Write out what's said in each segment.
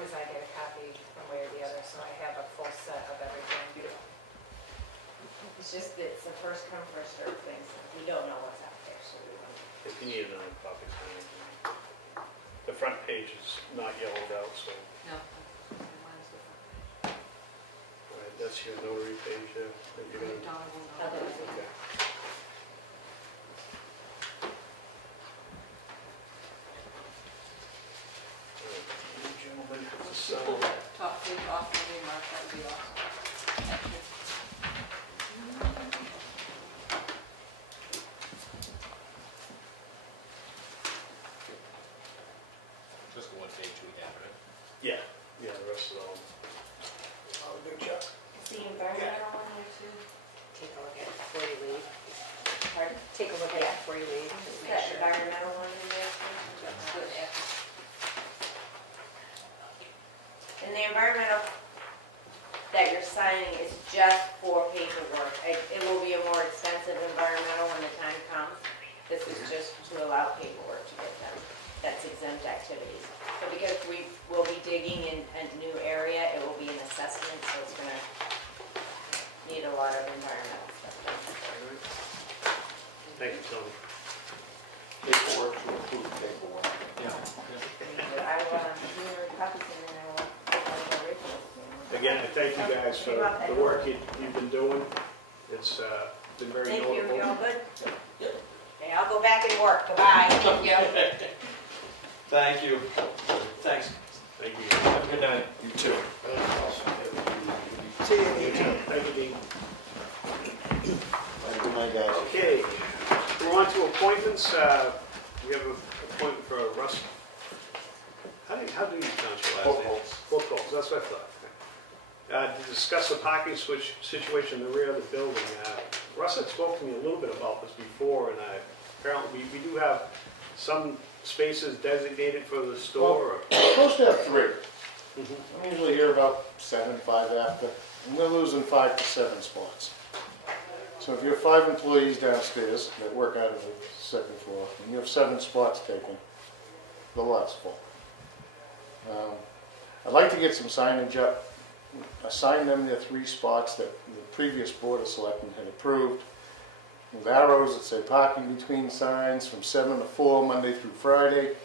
long as I get a copy one way or the other, so I have a full set of everything. It's just, it's the first come, first served thing, so we don't know what's out there, so we want. If you need another copy, the front page is not yellowed out, so No, mine's different. that's your notary page there. That you're gonna, Donna will know. okay. All right, you gentlemen have to If you sign. pull that top page off of the mark, that would be awesome. Thank you. Just the one page we have, right? Yeah, yeah, the rest of them. Oh, good job. Is the environmental one there too? Take a look at it before you leave. Pardon? Take a look at it before you leave, just Is make that sure. environmental one in there too? That's good. And the environmental that you're signing is just for paperwork. It will be a more expensive environmental when the time comes. This is just to allow paperwork to get done. That's exempt activities. So because we will be digging in a new area, it will be an assessment, so it's gonna need a lot of environmental stuff done. Thank you, Tony. Paperwork to approve paperwork. Yeah. I will, copies and then I will take all the originals. Again, I thank you guys for the work you've been doing. It's been very Thank you, notable. you all good? Okay, I'll go back and work, goodbye. Thank you. Thank you. Thanks. Thank you. Have a good night. You too. See you. Thank you, Dean. Good night, guys. Okay, we're on to appointments. We have an appointment for Russ. How do you pronounce your last name? Buchholz, that's what I thought. To discuss the parking switch situation in the rear of the building. Russ had spoken to me a little bit about this before, and apparently we do have some spaces designated for the store. We're supposed to have 3. Mhm. I'm usually here about 7, 5 after, and we're losing 5 to 7 spots. So if you have 5 employees downstairs that work out of the second floor, and you have 7 spots taken, the lot's full. I'd like to get some signage up, assign them their 3 spots that the previous Board of Selectmen had approved, with arrows that say parking between signs from 7 to 4, Monday through Friday.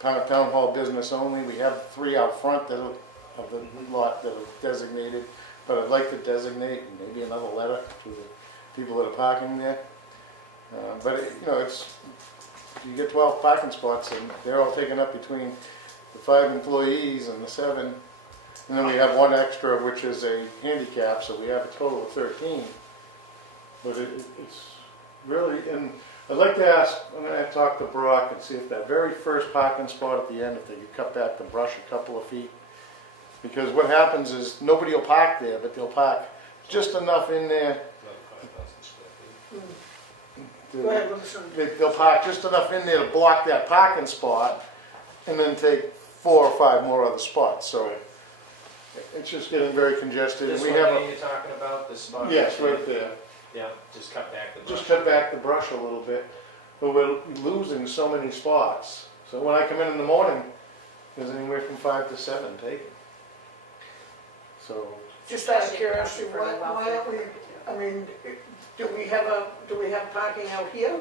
Town Hall business only. We have 3 out front that are, of the lot that are designated, but I'd like to designate maybe another letter to the people that are parking there. But you get 12 parking spots and they're all taken up between the 5 employees and the 7. And then we have 1 extra, which is a handicap, so we have a total of 13. But it's really, and I'd like to ask, I'm going to talk to Brock and see if that very first parking spot at the end, if they could cut back the brush a couple of feet. Because what happens is nobody will park there, but they'll park just enough in there. About 5,000 square feet. Go ahead, listen. They'll park just enough in there to block that parking spot and then take 4 or 5 more other spots. So it's just getting very congested. This And one we have here you're talking about, this spot? yes, right there. Yeah, just cut back the brush. Just cut back the brush a little bit, but we're losing so many spots. So when I come in the morning, there's anywhere from 5 to 7 taken. So, Just out of curiosity, why aren't we, I mean, do we have parking out here?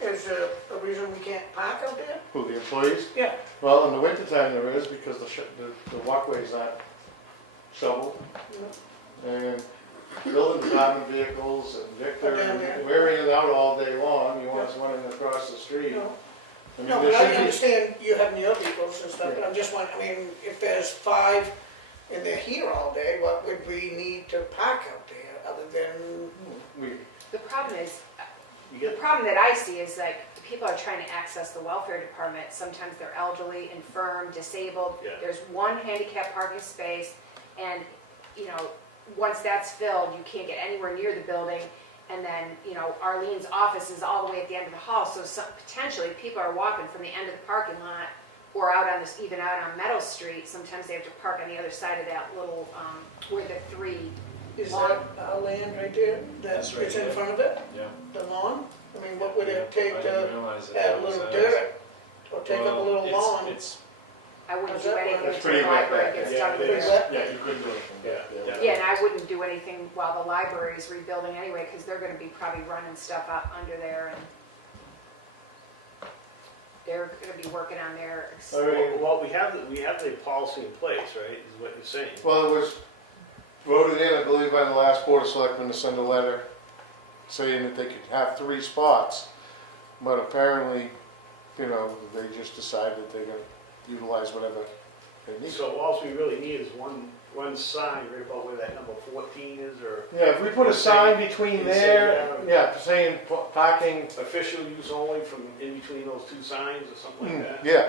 Is there a reason we can't park out there? who, the employees? Yeah. Well, in the wintertime there is, because the walkways aren't shoveled. And building department vehicles and Victor, and we're in and out all day long, you want us running across the street. No. I mean, No, there but I should be- understand you have your vehicles and stuff, but I'm just wondering, I mean, if there's 5 and they're here all day, what would we need to park out there other than? The problem is, You the get, problem that I see is like, people are trying to access the welfare department. Sometimes they're elderly, infirm, disabled. Yeah. There's 1 handicap parking space, and, once that's filled, you can't get anywhere near the building. And then, Arlene's office is all the way at the end of the hall, so potentially people are walking from the end of the parking lot or out on this, even out on Meadow Street. Sometimes they have to park on the other side of that little, where the 3. Is that our land right there? That's right It's in there. front of it, Yeah. the lawn? I mean, what would it I take didn't to realize that add a was little ours. dirt or take up a Well, little lawn? It's I wouldn't How's do that work? anything That's until pretty the wet library back gets there. done Yeah, with it is. their. Yeah, you couldn't do anything back Yeah, there. Yeah, and I wouldn't do anything while the library is rebuilding anyway, because they're gonna be probably running stuff out under there and they're gonna be working on their. I mean, Well, we have the policy in place, right, is what you're saying. well, it was voted in, I believe, by the last Board of Selectmen to send a letter saying that they could have 3 spots, but apparently, you know, they just decided that they're gonna utilize whatever they need. So all we really need is one sign right about where that number 14 is, or Yeah, if we put a sign between there, yeah, saying parking, official use only from in between those 2 signs or something like that. yeah,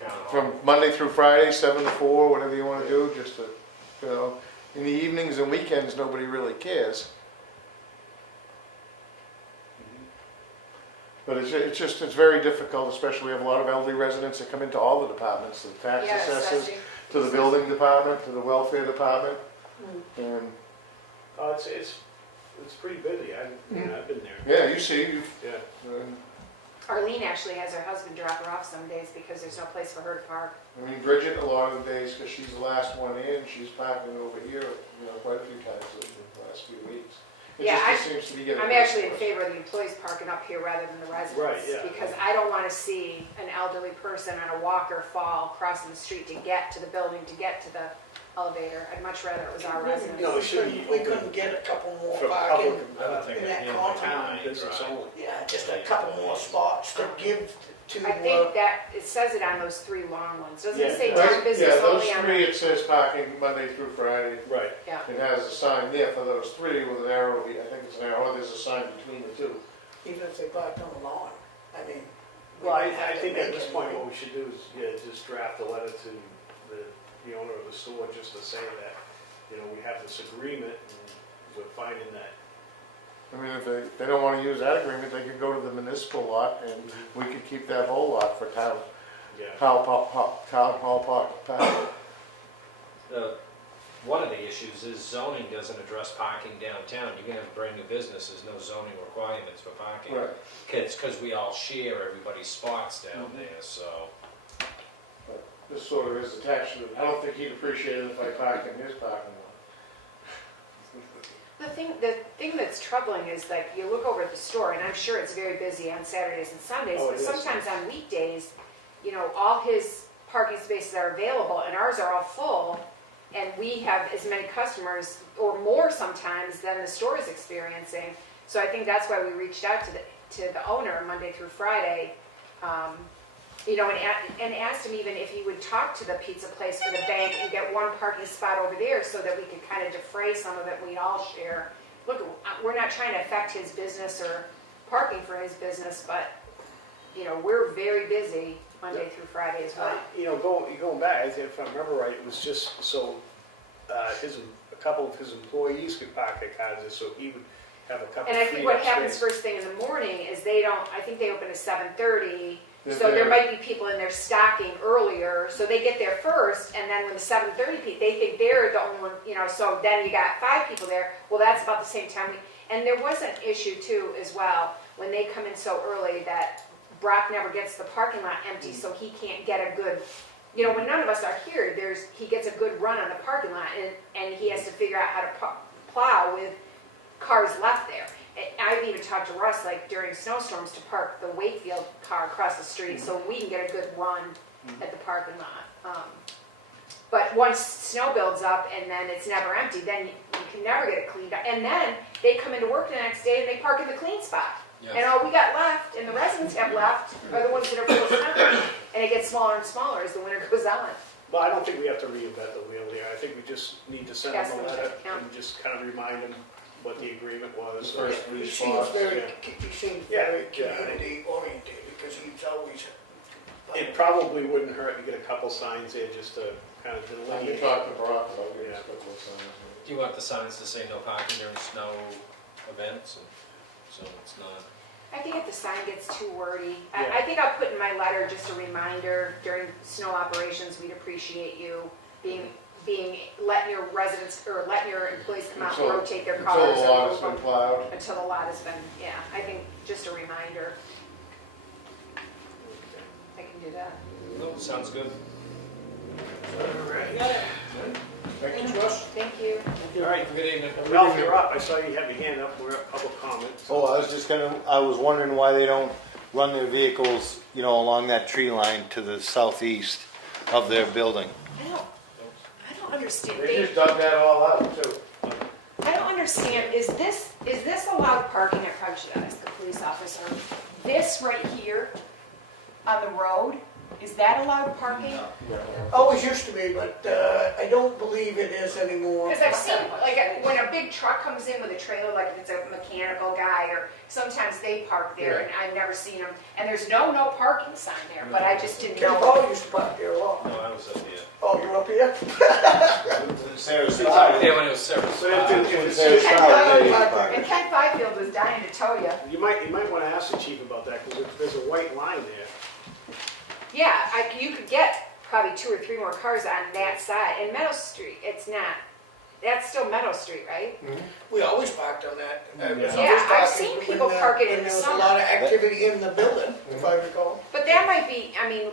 Town hall. from Monday through Friday, 7 to 4, whatever you wanna do, just to, you know, in the evenings and weekends, nobody really cares. But it's very difficult, especially we have a lot of elderly residents that come into all the departments, the tax Yeah, assessors, assessing. to the building department, to the welfare department, and, Oh, it's pretty busy, I've been there. yeah, you see, Yeah. Arlene actually has her husband drop her off some days because there's no place for her to park. I mean, Bridget, a lot of the days, because she's the last one in, she's parking over here, you know, quite a few times in the last few weeks. It Yeah, just seems to be getting. I'm actually in favor of the employees parking up here rather than the residents. Right, yeah. Because I don't wanna see an elderly person on a walker fall crossing the street to get to the building, to get to the elevator. I'd much rather it was our residents. No, it should be We open couldn't get a couple more For parking public, I don't think in it that can, common. town business only. Yeah, just a couple more spots to give to, I think that, it says it on those 3 long ones. Doesn't it Yeah. say Those- town business Yeah, those only on 3, the? it says parking Monday through Friday. Right. Yeah, It has a sign there for those 3 with an arrow, I think it's an arrow, there's a sign between the 2. even if they parked on the lawn, I mean. we Well, don't have I to think at make this it point, right. what we should do is, yeah, just draft a letter to the owner of the store, just to say that, you know, we have this agreement, and we're finding that. I mean, if they don't wanna use that agreement, they could go to the municipal lot and we could keep that whole lot for town Yeah. hall park. One of the issues is zoning doesn't address parking downtown. You can have a brand new business, there's no zoning requirements for parking. Right. It's because we all share everybody's spots down there, so. This sort of is attached to it. I don't think he'd appreciate it if I parked in his parking lot. the thing that's troubling is like, you look over at the store, and I'm sure it's very busy on Saturdays and Sundays, Oh, but it is. sometimes on weekdays, you know, all his parking spaces are available, and ours are all full, and we have as many customers, or more sometimes, than the store is experiencing. So I think that's why we reached out to the owner Monday through Friday, you know, and asked him even if he would talk to the pizza place for the bank and get one parking spot over there so that we could kind of defray some of it, we'd all share. Look, we're not trying to affect his business or parking for his business, but, you know, we're very busy Monday through Friday as well. You know, going back, if I remember right, it was just so a couple of his employees could park their cars there, so he would have a couple. And I think freed what up happens space. first thing in the morning is I think they open at 7:30. They're So there there. might be people in there stocking earlier, so they get there first, and then when the 7:30 people, they think they're the only one, you know, so then you got 5 people there, well, that's about the same time. And there was an issue too, as well, when they come in so early that Brock never gets the parking lot empty, so he can't get a good, you know, when none of us are here, he gets a good run on the parking lot, and he has to figure out how to plow with cars left there. I've even talked to Russ, like during snowstorms, to park the Wakefield car across the street so we can get a good run at the parking lot. But once snow builds up and then it's never empty, then you can never get it cleaned up. And then they come into work the next day and they park in the clean spot. And all we got left, and the residents have left, are the ones that are full of snow. And it gets smaller and smaller as the winter goes on. Well, I don't think we have to reinvent the wheel here. I think we just need to send Ask them a them to letter count. and just kind of remind them what the agreement was. The first He 3 seems spots. very, yeah. he seems Yeah, very yeah. community oriented because he's always. It probably wouldn't hurt to get a couple signs there just to kind of I can delineate. talk to Brock about getting Yeah. a couple of signs. Do you want the signs to say no parking during snow events, and so it's not? I think if the sign gets too wordy, Yeah. I think I'll put in my letter just a reminder, during snow operations, we'd appreciate you letting your residents, or letting your employees come out and Until- rotate their Until cars. the or lot has move been them plowed. Until the lot has been, yeah, I think just a reminder, I can do that. No, sounds good. All right. Thank you, Russ. Thank you. All right, Good evening. Ralph, you're up. I saw you have your hand up. We're at public comment. Oh, I was wondering why they don't run their vehicles, along that tree line to the southeast of their building. I don't understand. They just dug that all out too. I don't understand, is this allowed parking? I probably should ask the police officer. This right here on the road, is that allowed parking? Always used to be, but I don't believe it is anymore. Because I've seen, like, when a big truck comes in with a trailer, like if it's a mechanical guy, or sometimes they park there, and I've never seen them. And there's no parking sign there, but I just didn't Ken know. Paul used to park there a lot. No, I was up here. Oh, you're up here? Sarah's Yeah, when it was Sarah's. But if it's Sarah's just, Tower, And Ken Fifield was dying to tell you. you might want to ask the chief about that, because there's a white line there. Yeah, you could get probably 2 or 3 more cars on that side. And Meadow Street, it's not. That's still Meadow Street, right? We always parked on that. Yeah, I've seen people park it in the There was a summer. lot of activity in the building, if I recall. But that might be,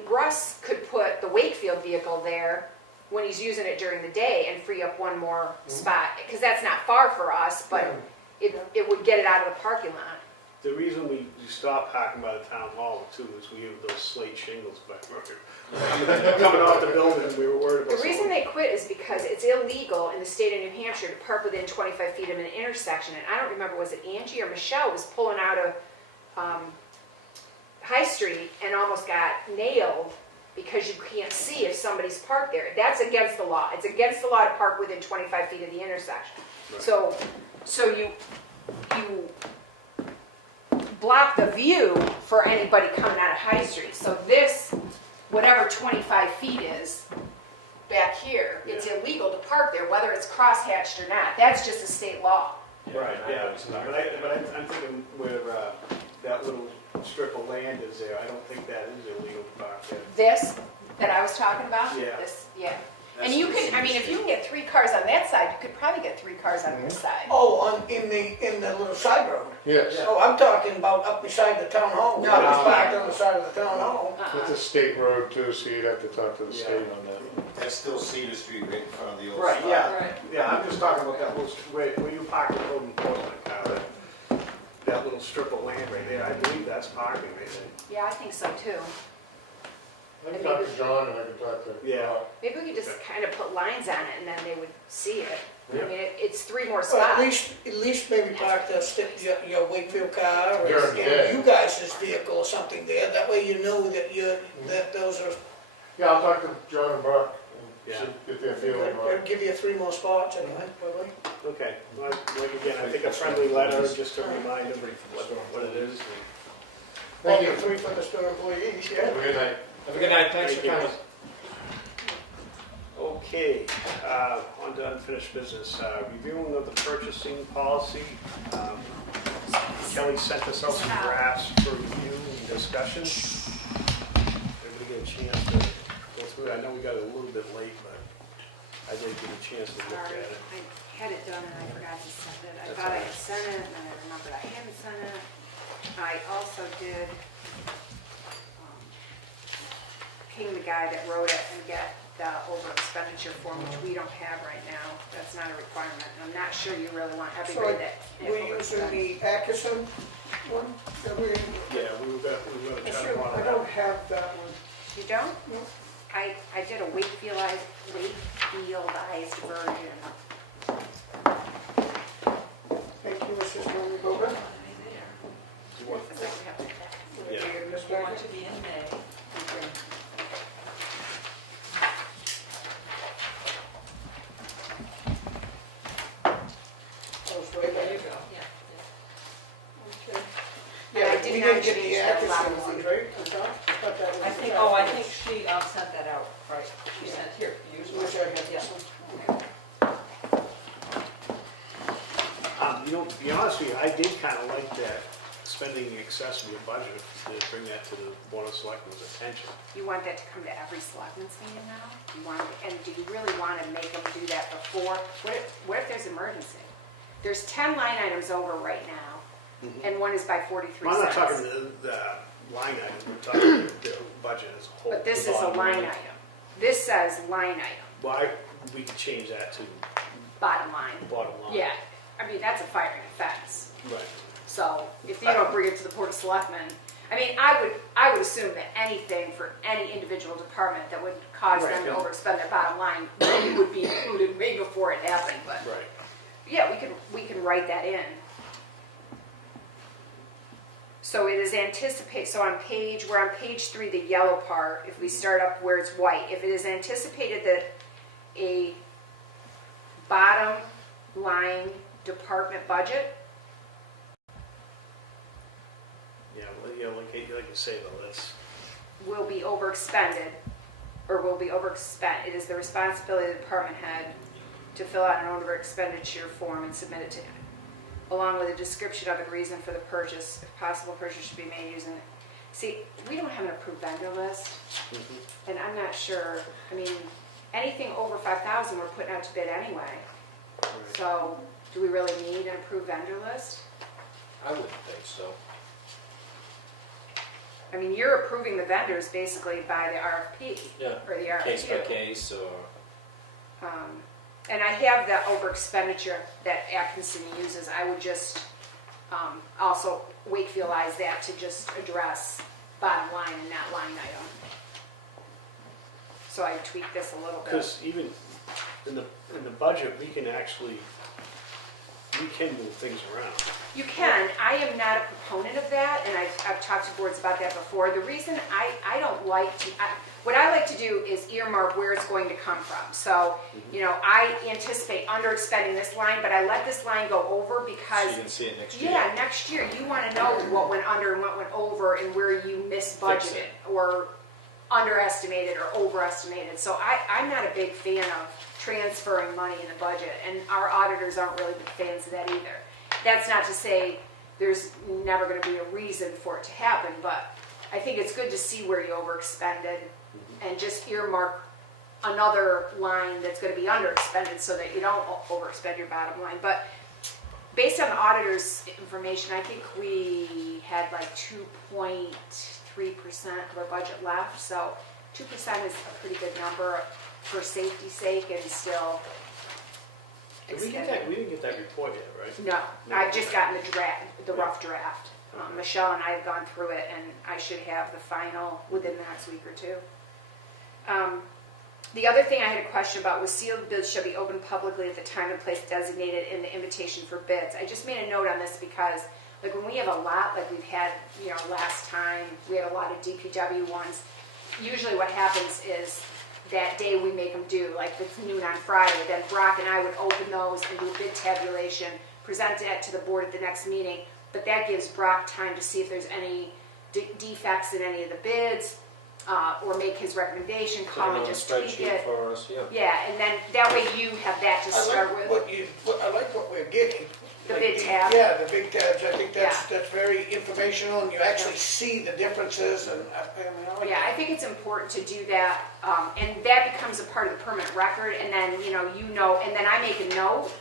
Russ could put the Wakefield vehicle there when he's using it during the day and free up one more spot. Because that's not far for us, but it would get it out of the parking lot. The reason we stopped parking by the town hall too is we have those slate shingles back there. Coming off the building, and we were worried about. The reason they quit is because it's illegal in the state of New Hampshire to park within 25 feet of an intersection. And I don't remember, was it Angie or Michelle was pulling out of High Street and almost got nailed because you can't see if somebody's parked there. That's against the law. It's against the law to park within 25 feet of the intersection. Right. So you block the view for anybody coming out of High Street. So this, whatever 25 feet is back here, it's illegal to park there, whether it's crosshatched or not. That's just a state law. Right, yeah, but I'm thinking where that little strip of land is there, I don't think that is illegal to park there. This that I was talking about? Yeah. This, yeah. And you can, if you can get 3 cars on that side, you could probably get 3 cars on this side. Oh, in the little side road. Yes, Oh, I'm talking about up beside the town hall. We always parked on the side of the town hall. it's a state road too, so you'd have to talk to the state on that. That's still Cedar Street right in front of the old Right, spot. yeah, yeah, I'm just talking about that little, where you park the code enforcement car, that little strip of land right there, I believe that's parking right there. Yeah, I think so too. I can talk to John and I can talk to. Yeah. Maybe we could just kind of put lines on it and then they would see it. Yeah. It's 3 more Well, at spots. least maybe park your Wakefield car or During the day. you guys' vehicle or something there. That way you know that that those are, Yeah, I'll talk to John and Brock and Yeah. see if they're feeling on they'll it. give you 3 more spots anyway, probably. Okay, like again, I think a friendly letter, just to remind them what it is. Thank you. 3 for the store employees, yeah. Have a good night. Have a good night, thanks for Thank you. coming. Okay, on to unfinished business. Reviewing of the purchasing policy. Kelley sent us out some drafts for review and discussion. Everybody get a chance to go through it. I know we got it a little bit late, but I did get a chance to look Sorry, at it. I had it done and I forgot to send it. I That's thought I all right. had sent it and then I remembered I hadn't sent it. I also did ping the guy that wrote it and get the over expenditure form, which we don't have right now. That's not a requirement. And I'm not sure you really want everybody that. We're using the Atkinson one? that we- Yeah, we were gonna I try should- to I run it don't out. have that one. You don't? No. I did a Wakefieldized version. Thank you, Mrs. Toni Bodah. You want- Is that what we have to- Yeah. Miss Beckett. Okay. That was right there. Okay. And Yeah, I but did we not didn't get change the the Atkinson allowed one, one. right? I thought that was. I think, oh, I think she sent that out, right, she sent here, yours was. Which I had. Yeah. To be honest with you, I did kind of like that, spending in excess of your budget, to bring that to the Board of Selectmen's attention. You want that to come to every selectmen's meeting now? And do you really want to make them do that before? What if there's emergency? There's 10 line items over right now, and one is by 43 Well, I'm not cents. talking the line item, we're talking the budget as a whole. But this the is a bottom line item. this says line item, Well, we could change that to bottom line. bottom line. Yeah, I mean, that's a firing offense. Right. So if you don't bring it to the Board of Selectmen, I mean, I would assume that anything for any individual department that would cause them to Right. overspend their bottom line would be included way before it happened, but Right. yeah, we can write that in. So it is anticipate, so we're on page 3, the yellow part, if we start up where it's white, if it is anticipated that a bottom line department budget, Yeah, well, you know, like you say though, that's, will be overexpended, or will be overspent, it is the responsibility of the department head to fill out an order of expenditure form and submit it to him, along with a description of and reason for the purchase. If possible, purchase should be made using, see, we don't have an approved vendor list, and I'm not sure, I mean, anything over 5,000 we're putting out to bid anyway. right. So, do we really need an approved vendor list? I wouldn't think so. I mean, you're approving the vendors basically by the RFP, Yeah, or the RFQ. case by case, or, And I have the over expenditure that Atkinson uses. I would just also Wakefieldize that to just address bottom line and not line item. So I tweak this a little bit. Because even in the budget, we can move things around. You can. I am not a proponent of that, and I've talked to boards about that before. The reason I don't like to, what I like to do is earmark where it's going to come from. So, you know, I anticipate underexpending this line, but I let this line go over so because, you can see it next year. yeah, next year you want to know what went under and what went over and where you Fix misbudgeted it. or underestimated or overestimated. So I'm not a big fan of transferring money in the budget, and our auditors aren't really big fans of that either. That's not to say there's never going to be a reason for it to happen, but I think it's good to see where you overexpended and just earmark another line that's going to be underexpended so that you don't overexpend your bottom line. But based on the auditor's information, I think we had like 2.3% of our budget left, so 2% is a pretty good number for safety's sake and still Did we get extend it. that? We didn't get that report yet, right? No, I've just gotten the rough draft. Michelle and I have gone through it, and I should have the final within the next week or two. The other thing I had a question about was sealed bids shall be opened publicly at the time and place designated in the invitation for bids. I just made a note on this because, like, when we have a lot, like we've had, you know, last time, we had a lot of DPW ones. Usually what happens is that day we make them due, like if it's noon on Friday, then Brock and I would open those and do a bid tabulation, present it to the board at the next meeting, but that gives Brock time to see if there's any defects in any of the bids, or make his recommendation, Put it call on and a just tweak spreadsheet it. for us, yeah. Yeah, and then that way you have that to start with. I like what we're getting. The Like big tab. Yeah, the big tabs, I think that's Yeah. very informational, and you actually see the differences, and I mean, I like Yeah, I that. think it's important to do that, and that becomes a part of the permanent record, and then, you know, and then I make a note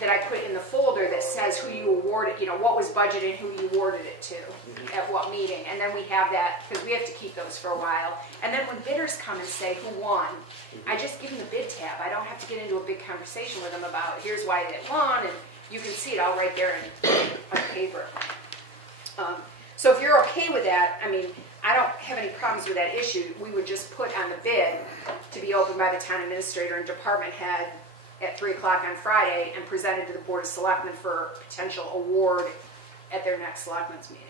that I put in the folder that says who you awarded, you know, what was budgeted, who you awarded it to, at what meeting, and then we have that, because we have to keep those for a while. And then when bidders come and say who won, I just give them the bid tab. I don't have to get into a big conversation with them about, here's why they won, and you can see it all right there on paper. So if you're okay with that, I mean, I don't have any problems with that issue. We would just put on the bid to be opened by the town administrator and department head at 3 o'clock on Friday and presented to the Board of Selectmen for potential award at their next Selectmen's meeting.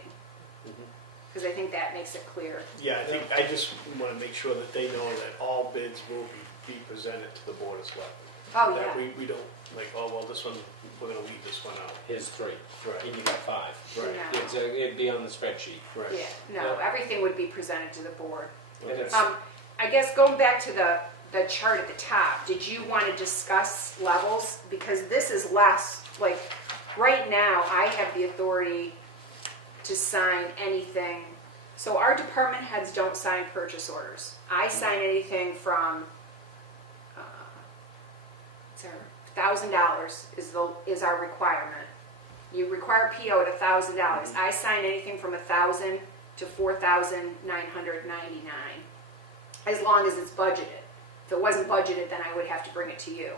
Because I think that makes it clear. Yeah, I just want to make sure that they know that all bids will be presented to the Board of Selectmen. Oh, That yeah. we don't, like, oh, well, this one, we're gonna leave this one out. Here's 3, Right. and you got 5. Right. No. It'd be on the spreadsheet. Right. Yeah, no, everything would be presented to the board. And it's- I guess going back to the chart at the top, did you want to discuss levels? Because this is less, like, right now, I have the authority to sign anything. So our department heads don't sign purchase orders. I sign anything from, $1,000 is our requirement. You require PO at $1,000. I sign anything from $1,000 to $4,999, as long as it's budgeted. If it wasn't budgeted, then I would have to bring it to you.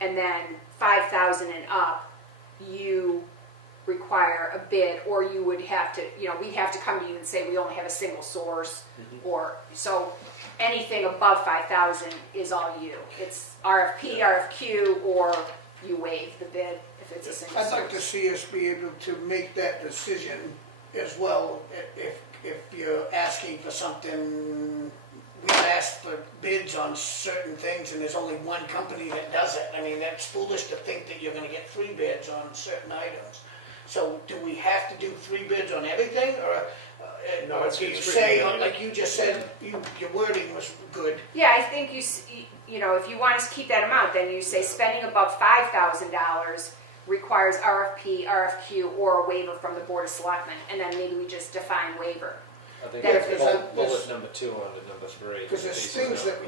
And then 5,000 and up, you require a bid, or you would have to, we'd have to come to you and say we only have a single source, or, so anything above 5,000 is all you. It's RFP, RFQ, or you waive the bid if it's a single source. I'd like to see us be able to make that decision as well. If you're asking for something, we've asked for bids on certain things and there's only one company that does it. I mean, that's foolish to think that you're gonna get 3 bids on certain items. So do we have to do 3 bids on everything, or No, or it's- do you it's say, written. like you just said, your wording was good. Yeah, I think if you want us to keep that amount, then you say spending above $5,000 requires RFP, RFQ, or a waiver from the Board of Selectmen, and then maybe we just define waiver. I think Yeah, that's because bullet there's- number 2 under number 3. Because there's things that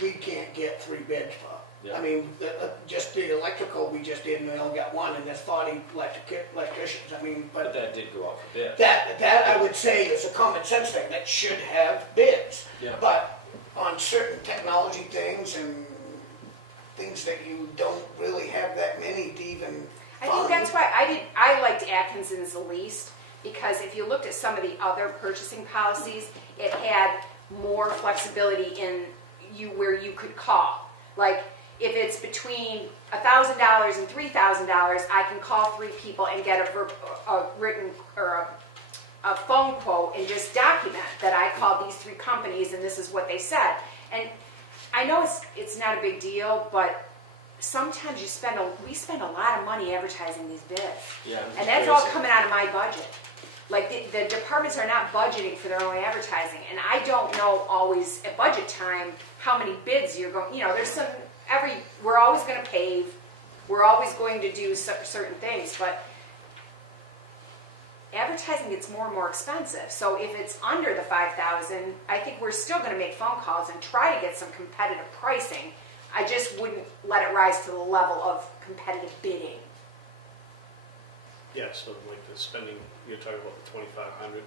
we can't get 3 bids for. Yeah. I mean, just the electrical we just did, and we only got 1, and there's 40 electricians. I mean, But but that did go out for bid. that I would say is a common sense thing, that should have bids. Yeah. But on certain technology things and things that you don't really have that many to even I fund. think that's why I liked Atkinson's the least, because if you looked at some of the other purchasing policies, it had more flexibility in where you could call. Like, if it's between $1,000 and $3,000, I can call 3 people and get a written or a phone quote and just document that I called these 3 companies and this is what they said. And I know it's not a big deal, but sometimes we spend a lot of money advertising these bids. Yeah. And that's all coming out of my budget. Like, the departments are not budgeting for their own advertising, and I don't know always at budget time how many bids you're going, there's we're always gonna pave, we're always going to do certain things, but advertising gets more and more expensive. So if it's under the 5,000, I think we're still gonna make phone calls and try to get some competitive pricing. I just wouldn't let it rise to the level of competitive bidding. Yeah, so like the spending, you're talking about the 2,500,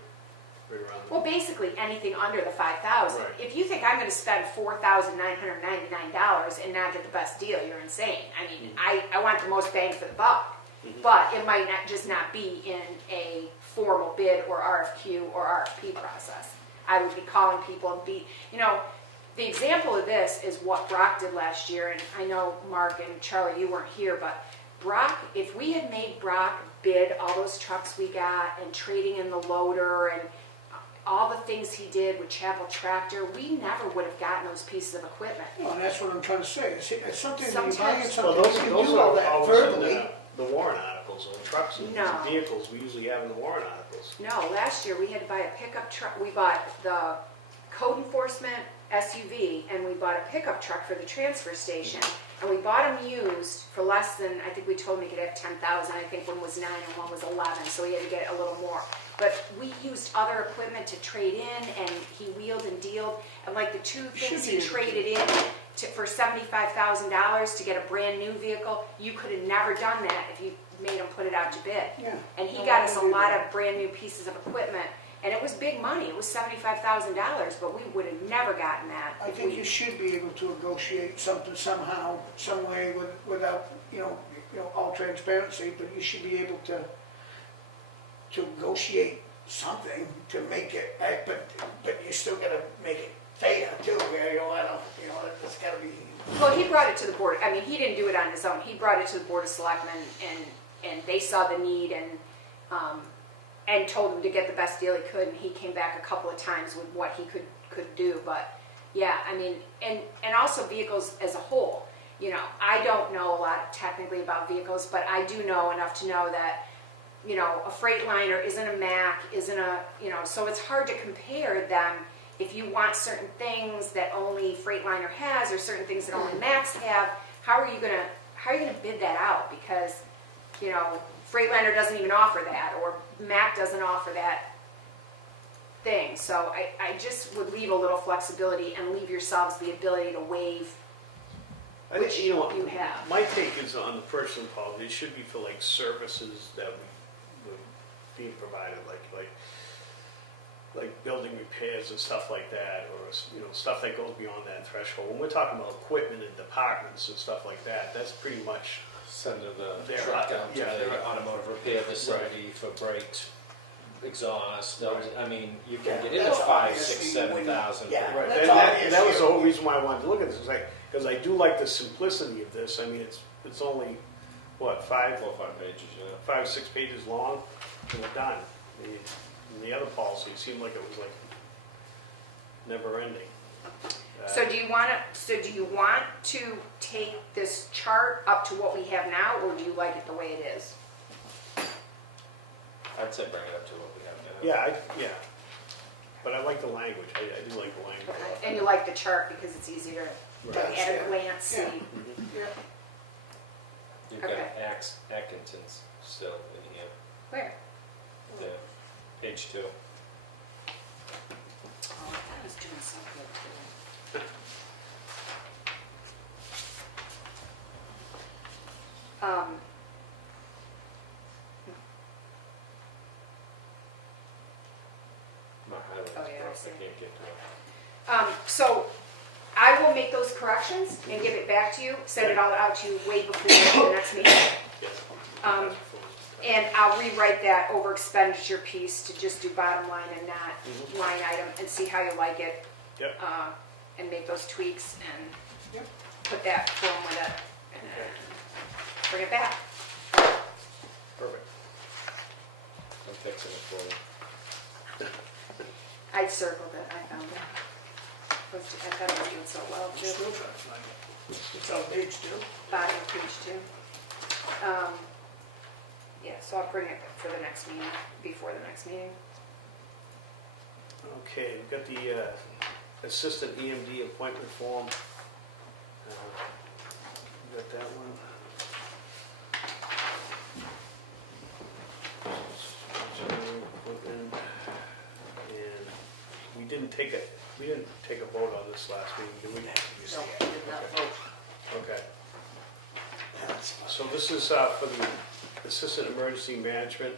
right around there. Well, basically anything under the 5,000. Right. If you think I'm going to spend $4,999 and not get the best deal, you're insane. I mean, I want the most bang for the buck, but it might not be in a formal bid or RFQ or RFP process. I would be calling people and the example of this is what Brock did last year, and I know Mark and Charlie, you weren't here, but Brock, if we had made Brock bid all those trucks we got and trading in the loader and all the things he did with Chapel Tractor, we never would have gotten those pieces of equipment. Well, and that's what I'm trying to say. It's something when you're Sometimes- buying something, Well, you can those do all are that always in verbally. the warrant articles, or trucks and No. vehicles we usually have in the warrant articles. No, last year we had to buy a pickup truck. We bought the code enforcement SUV and we bought a pickup truck for the transfer station. And we bought them used for less than, I think we told him we could have 10,000. I think one was 9 and one was 11, so we had to get a little more. But we used other equipment to trade in, and he wheeled and dealed. And like the 2 things he traded in for $75,000 to get a brand new vehicle, you could have never done that if you made him put it out to bid. Yeah. And he No, got I us a believe lot that. of brand new pieces of equipment, and it was big money. It was $75,000, but we would have never gotten that. I if think we- you should be able to negotiate something somehow, some way without, all transparency, but you should be able to negotiate something to make it, but you still gotta make it fair too, it's gotta be. Well, he brought it to the board. I mean, he didn't do it on his own. He brought it to the Board of Selectmen, and they saw the need and told him to get the best deal he could. And he came back a couple of times with what he could do. But yeah, I mean, and also vehicles as a whole. I don't know a lot technically about vehicles, but I do know enough to know that a Freightliner isn't a Mack, isn't a so it's hard to compare them. If you want certain things that only Freightliner has, or certain things that only Macks have, how are you gonna bid that out? Because Freightliner doesn't even offer that, or Mack doesn't offer that thing. So I just would leave a little flexibility and leave yourselves the ability to waive. I think, you have. my take is on the purchasing policy, it should be for like services that would be provided, like like building repairs and stuff like that, or, you know, stuff that goes beyond that threshold. When we're talking about equipment and departments and stuff like that, that's pretty much, Sending the They're truck out- out to yeah, the they're- automotive repair facility for brakes, exhaust, I mean, you can Yeah, get into that's 5, obviously 6, 7,000. Yeah. right, That's and that obvious, was the yeah. whole reason why I wanted to look at this, is like, because I do like the simplicity of this. I mean, it's only, what, 4 or 5 pages, yeah. 5 or 6 pages long, and we're done. The other policy seemed like it was like never ending. So do you want to take this chart up to what we have now, or do you like it the way it is? I'd say bring it up to what we have now. Yeah, but I like the language, I do like the language. And you like the chart because it's easier to Right. at a glance see. Yeah. Mhm. Yeah. You've got Okay. Atkinson's still in here, Where? yeah, page 2. Oh, I was doing so good too. My highlights, Oh, yeah, I broke, see. I can't get to it. So I will make those corrections and give it back to you, send it all out to you way before the next meeting. Yeah. Um, And I'll rewrite that over expenditure piece to just do bottom line and not Mhm. line item, and see how you like it. Yep. And make those tweaks and Yep. put that form with it, and then bring it back. Perfect. I'm fixing it for you. I circled it, I found it. I thought I was doing so well, I'm too. still trying to find it. It's on page 2. Bottom of page 2. Yeah, so I'll bring it for the next meeting, before the next meeting. Okay, we've got the assistant EMD appointment form. Got that one. Appointment. And we didn't take a vote on this last meeting, did we? You see No, it. did not vote. Okay, That's fine. so this is for the assistant emergency management,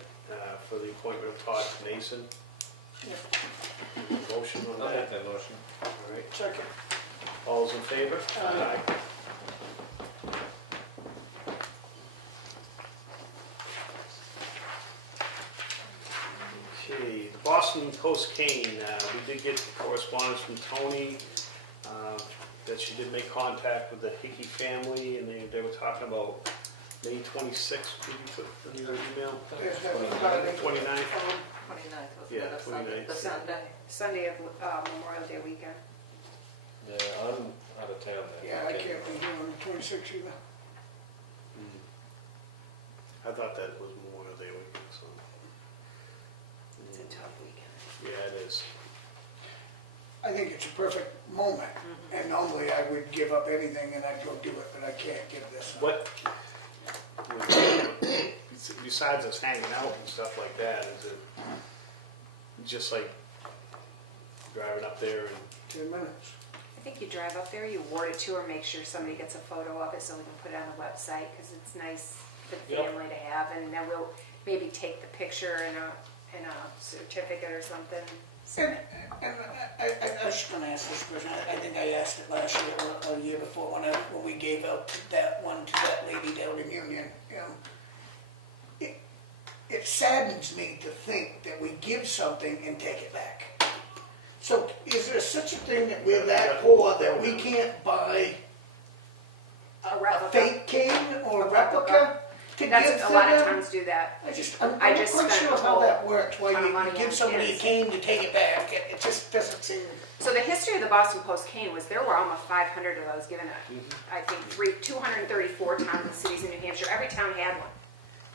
for the appointment of Todd Mason. Motion on I'll make that, that motion. all right. Second. All those in favor? Aye. Okay, the Boston Post-Cane, we did get correspondence from Toni, that she did make contact with the Hickey family, and they were talking about May 26th, did you put in your email? There's that about it. 29th? 29th was Yeah, the Sunday, 29th. the Sunday. Sunday of Memorial Day weekend. Yeah, I'm out of town then. Yeah, I can't be here on the 26th either. I thought that was Memorial Day weekend, so. It's a tough weekend. Yeah, it is. I think it's a perfect moment, and normally I would give up anything and I'd go do it, but I can't give this up. What, besides us hanging out and stuff like that, is it just like driving up there and 10 minutes. I think you drive up there, you award it to her, make sure somebody gets a photo of it so we can put it on the website, because it's nice for the Yep. family to have, and then we'll maybe take the picture and a certificate or something. And I was just gonna ask this question, I think I asked it last year or a year before when we gave out that one to that lady down in Union. It saddens me to think that we give something and take it back. So is there such a thing that we're that poor that we can't buy A a replica. fake cane or a replica to give That's, to a lot of them? towns do that. I'm I not just quite spent sure a how whole that works, why ton of you money give on somebody a kids. cane to take it back, it just doesn't seem. So the history of the Boston Post cane was there were almost 500 of those given out. I think 234 towns and cities in New Hampshire. Every town had one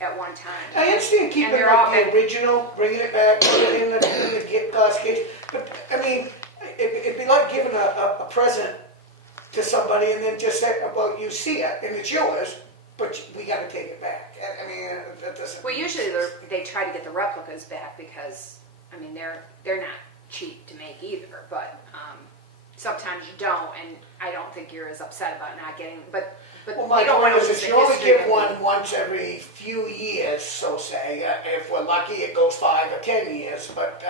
at one time. I understand keeping And they're all like the been- original, bringing it back, put it in the gift glass case, but, I mean, it'd be like giving a present to somebody and then just say, well, you see it, and it's yours, but we gotta take it back. I mean, that doesn't. Well, usually they try to get the replicas back because, I mean, they're not cheap to make either, but sometimes you don't, and I don't think you're as upset about not getting, but Well, we my don't want point to is, lose if the you only history give that one once every few years, so say, if we're lucky, it goes 5 or 10 years, but,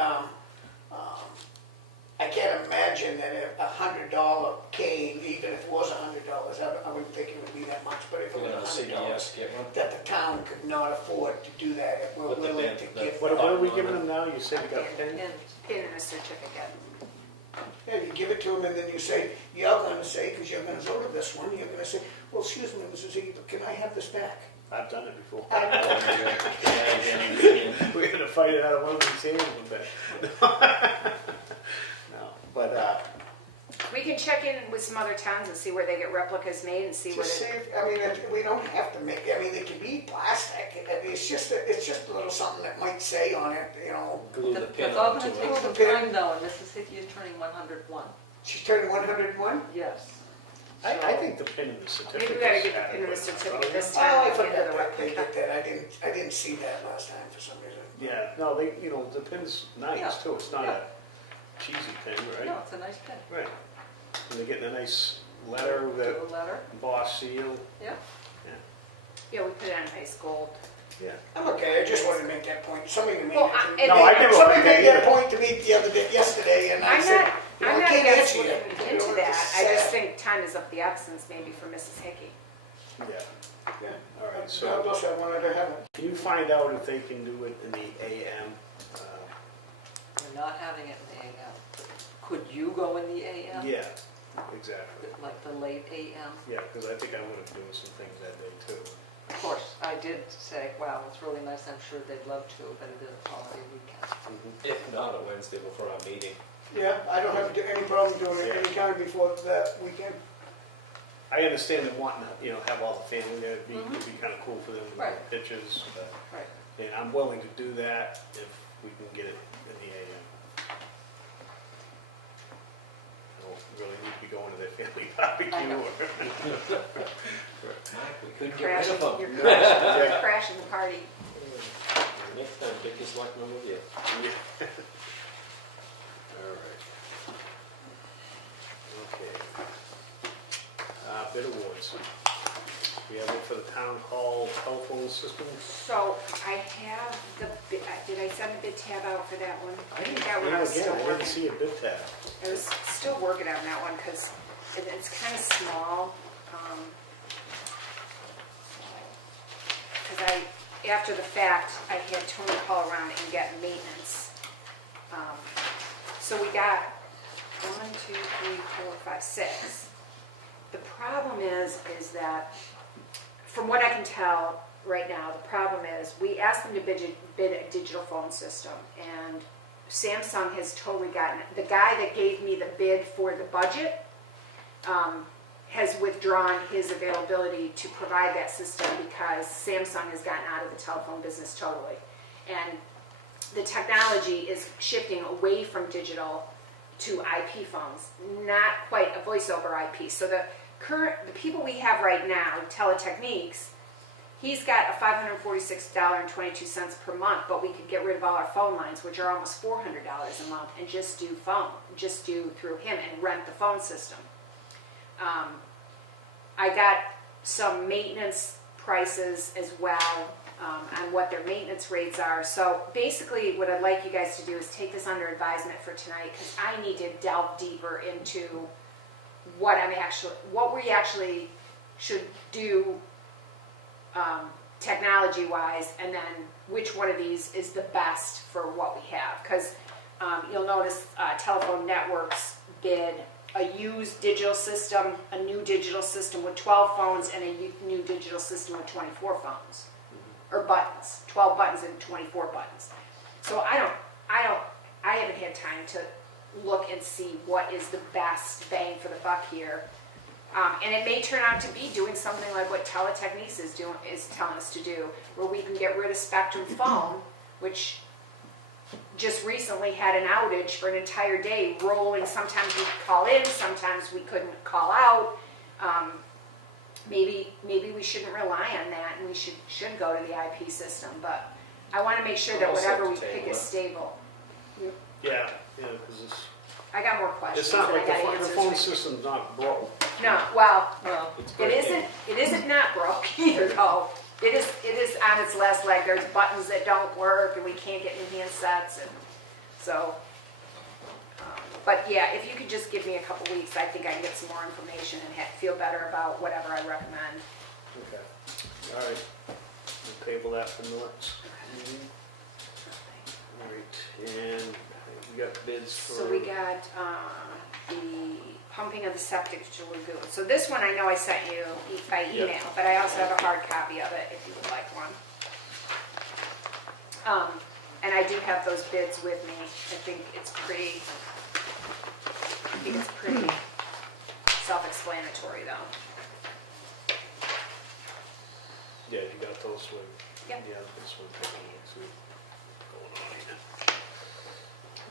I can't imagine that if $100 cane, even if it was $100, I wouldn't think it would be that much, but if it We're was gonna have a $100, CVS, get one. that the town could not afford to do that, if we're Put the willing bin- to the- give. What are we giving them now? You said you got a pen? And Pin and a certificate. Yeah, you give it to them and then you say, you're gonna say, because you're gonna go to this one, you're gonna say, well, excuse me, Mrs. Ziggy, but can I have this back? I've done it before. I know. We're gonna fight it out of one of these hands with that. No, but, We can check in with some other towns and see where they get replicas made and see what Just it, say, I mean, we don't have to make, I mean, it can be plastic, I mean, it's just a little something that might say on it, you know, Glue the pin that's all onto gonna it. take Glue some the pin. time though, and Mrs. Hickey is turning 101. she's turning 101? Yes. I think the pin and the certificate. maybe we gotta get the pin and the certificate this time. Oh, I at the end of forgot the that, they replica. did that, I didn't see that last time for some reason. Yeah, no, they, you know, the pin's Yeah. nice too, it's not a cheesy pin, right? No, it's a nice pin. Right. And they're getting a nice letter, that The letter, embossed seal, yeah. Yeah, we put it on ice gold. yeah. I'm okay, I just wanted to make that point, somebody made Well, it to and No, I never somebody like that made that either. point to me the other day, yesterday, and I I'm said, not, you know, I'm I not can't against answer you. looking You into know, that. it's I just sad. think time is of the essence maybe for Mrs. Hickey. Yeah, Yeah. all right, God so bless her, I wanted to have it. can you find out if they can do it in the AM? We're not having it in the AM. Could you go in the AM? Yeah, exactly. Like the late AM? Yeah, because I think I would have doing some things that day too. Of course, I did say, wow, it's really nice, I'm sure they'd love to, but it is a holiday weekend. If not, a Wednesday before our meeting. Yeah, I don't have any problem doing it Yeah. anytime before that weekend. I understand them wanting to, you know, have all the family there, it'd be kind of cool for them to Right. get pictures, but, Right. and I'm willing to do that if we can get it in the AM. I don't really need to be going to their family barbecue I know. or. We couldn't get rid Crashing, of them. you're crashing, Yeah. you're crashing the party. Next time, take your selectmen with you. All right. Okay. Bid awards. We have it for the town hall telephone system. So I have the, did I send a bid tab out for that one? I think that one Yeah, I was again, still I didn't working. see a bid tab. I was still working on that one because it's kind of small. Because after the fact, I had Tony call around and get maintenance. So we got 1, 2, 3, 4, 5, 6. The problem is that, from what I can tell right now, the problem is we asked them to bid a digital phone system, and Samsung has totally gotten it. The guy that gave me the bid for the budget has withdrawn his availability to provide that system because Samsung has gotten out of the telephone business totally. And the technology is shifting away from digital to IP phones, not quite a voice over IP. So the people we have right now, Teletechniques, he's got a $546.22 per month, but we could get rid of all our phone lines, which are almost $400 a month, and just do through him and rent the phone system. I got some maintenance prices as well on what their maintenance rates are. So basically what I'd like you guys to do is take this under advisement for tonight, because I need to delve deeper into what we actually should do technology-wise, and then which one of these is the best for what we have. Because you'll notice Telephone Networks bid a used digital system, a new digital system with 12 phones, and a new digital system with 24 phones, or buttons, 12 buttons and 24 buttons. So I haven't had time to look and see what is the best bang for the buck here. And it may turn out to be doing something like what Teletechniques is telling us to do, where we can get rid of Spectrum Phone, which just recently had an outage for an entire day, rolling. Sometimes we could call in, sometimes we couldn't call out. Maybe we shouldn't rely on that, and we should go to the IP system. But I want to make sure that Almost whatever have we to table pick it. is stable. Yeah, because it's I got more questions. not and I like got the answers phone for- system's not broke. No, well, Well, It's it breaking. isn't not broke either though. It is on its last leg. There's buttons that don't work, and we can't get new handsets, and so But yeah, if you could just give me a couple weeks, I think I can get some more information and feel better about whatever I recommend. Okay, all right. We'll table that for Nort's meeting. All right, and we got bids for. So we got the pumping of the septic lagoon. So this one I know I sent you by email, Yep. but I also have a hard copy of it if you would like one. And I do have those bids with me. I think it's pretty self-explanatory though. Yeah, you got those with. Yep. Yeah, this one taking next week. Going on here.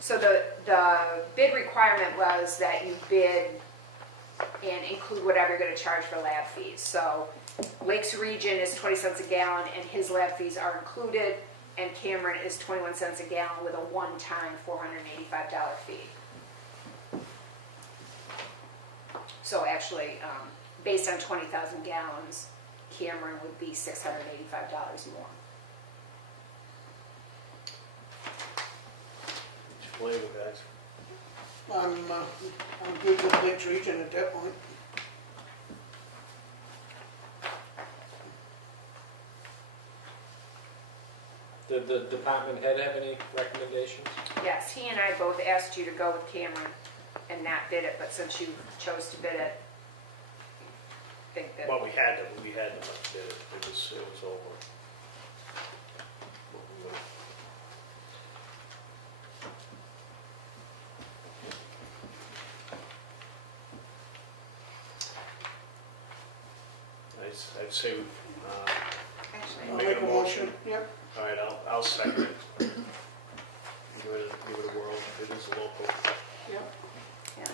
So the bid requirement was that you bid and include whatever you're gonna charge for lab fees. So Lakes Region is 20 cents a gallon and his lab fees are included, and Cameron is 21 cents a gallon with a one-time $485 fee. So actually, based on 20,000 gallons, Cameron would be $685 more. Which flavor, guys? I'm good with Lakes Region at that point. Did the department head have any recommendations? Yes, he and I both asked you to go with Cameron and not bid it, but since you chose to bid it, I think that, Well, we had to bid it. It was over. I'd say, actually, I'll Make make a a motion, yep. all right, I'll second it. Give it a whirl. It is local. Yep. yeah,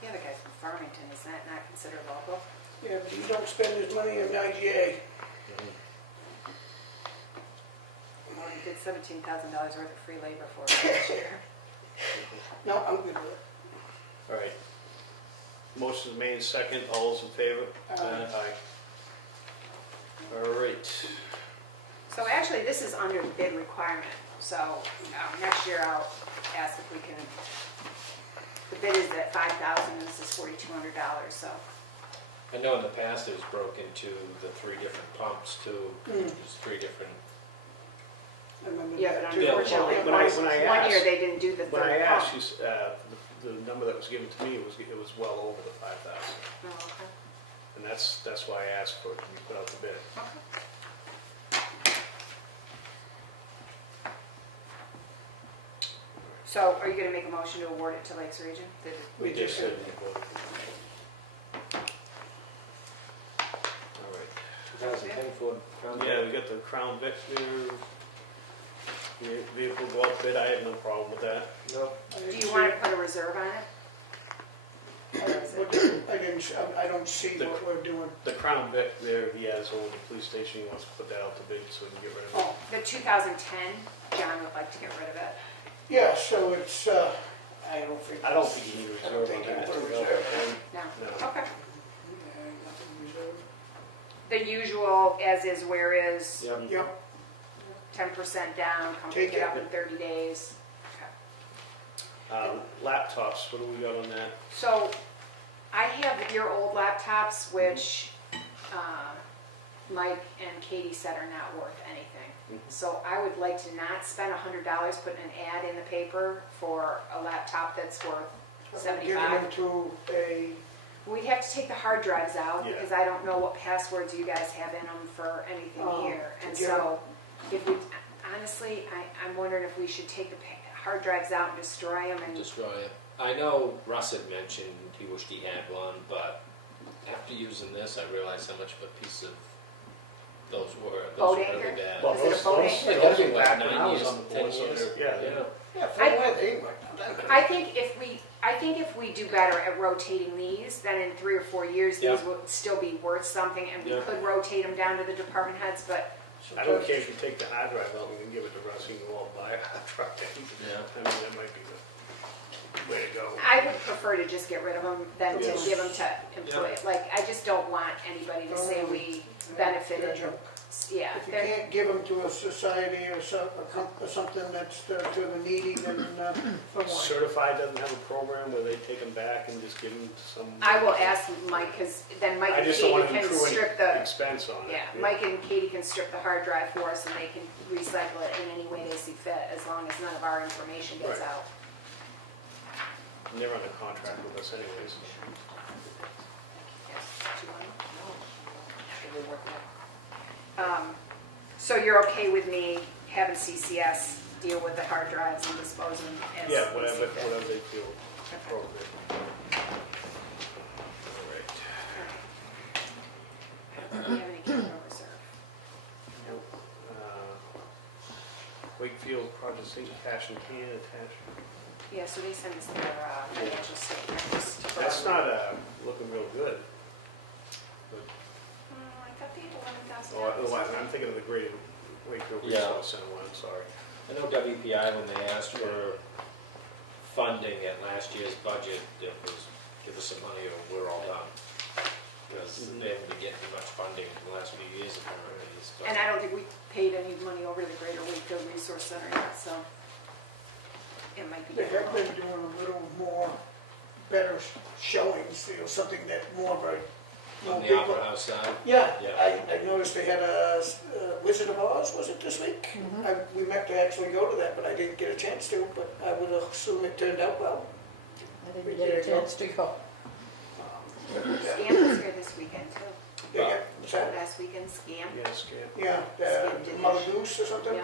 the other guy's from Farmington, is that not considered local? Yeah, but he don't spend his money in IGA. Well, he did $17,000 worth of free labor for us this year. No, I'm good with it. All right. Motion is made, second. All those in favor? Aye. All right. So actually, this is under the bid requirement, so next year I'll ask if we can, the bid is at $5,000, this is $4,200, so. I know in the past it was broken into the 3 different pumps too. There's 3 different, I remember Yeah, that but too. unfortunately, when I one year asked- they didn't do the When I third asked pump. you, the number that was given to me, it was well over the 5,000. Oh, okay. And that's why I asked for it to be put out to bid. So are you gonna make a motion to award it to Lakes Region? We just said. All right. 2010 Ford Crown Vic. Yeah, we got the Crown Vic vehicle go out bid. I have no problem with that. No. Do you want to put a reserve on it? I don't see what we're doing. The Crown Vic there, he has over the police station. He wants to put that out to bid so we can get rid of it. Oh, The 2010, John would like to get rid of it. yeah, so it's, I don't think. I don't think you need a I don't reserve on think you that. put a reserve. No? No. Okay. Yeah, nothing reserved. The usual as is where is, Yep. Yep, 10% down, come Take pick it it. up in 30 days. Okay. Laptops, what do we got on that? So I have your old laptops, which Mike and Katie said are not worth anything. So I would like to not spend $100 putting an ad in the paper for a laptop that's worth giving $75. them to a, We'd have to take the hard drives out Yeah. because I don't know what passwords you guys have in them for anything Oh, here. And to give so if we, honestly, I'm wondering if we should take the hard drives out and destroy them and Destroy it. I know Russ had mentioned he wished he had one, but after using this, I realized how much of a piece of those were. Boat Those were anchor? really bad. Well, Is it a boat anchor? They gotta be like Back when 9 I was years, on the 10 board, so years. they're- yeah. yeah, for I- what they were. I think if we do better at rotating these, then in 3 or 4 years, Yeah. these would still be worth something, and we Yeah. could rotate them down to the department heads, but I don't care if you take the hard drive out, we can give it to Russ, he can go out and buy a hard drive. Yeah. I mean, that might be the way to go. I would prefer to just get rid of them than to Yes. give them to employees. Like, I just don't want anybody to say we benefited. They're junk. Yeah, If you they're- can't give them to a society or something that's to the needy, then for what? Certified doesn't have a program where they take them back and just give them to some. I will ask Mike, because then Mike I and just don't Katie want to can accrue strip any the, expense on it. yeah, Mike and Katie can strip the hard drive for us and they can recycle it in any way they see fit, as long as none of our information gets Right. out. And they're under contract with us anyways. Yes, 200. Should we work that? So you're okay with me having CCS deal with the hard drives and dispose them as Yeah, they whatever, see fit? whatever they feel appropriate. All right. I don't think we have any capital reserve. Nope. Wakefield Project Inc. cash and can attached. Yeah, so they send us their financial statements. That's not looking real good. But, I thought they had oh, I'm thinking of the Greater Wakefield Yeah. Resource Center one, I'm sorry. I know WPI, when they asked for funding at last year's budget, it was, give us some money or we're all done. Because they haven't been getting much funding in the last few years apparently. And I don't think we paid any money over to the Greater Wakefield Resource Center yet, so it might be. They have been doing a little more, better showings, something that more of a, On more the people. Opera House side. Yeah, Yeah. I noticed they had a Wizard of Oz, was it this week? We meant to actually go to that, but I didn't get a chance to, but I would assume it turned out well. I didn't get a chance to go. Scam was here this weekend too. They got, what's that? Last weekend, Scam. Yes, can. Yeah, Mother Goose or something? Yeah.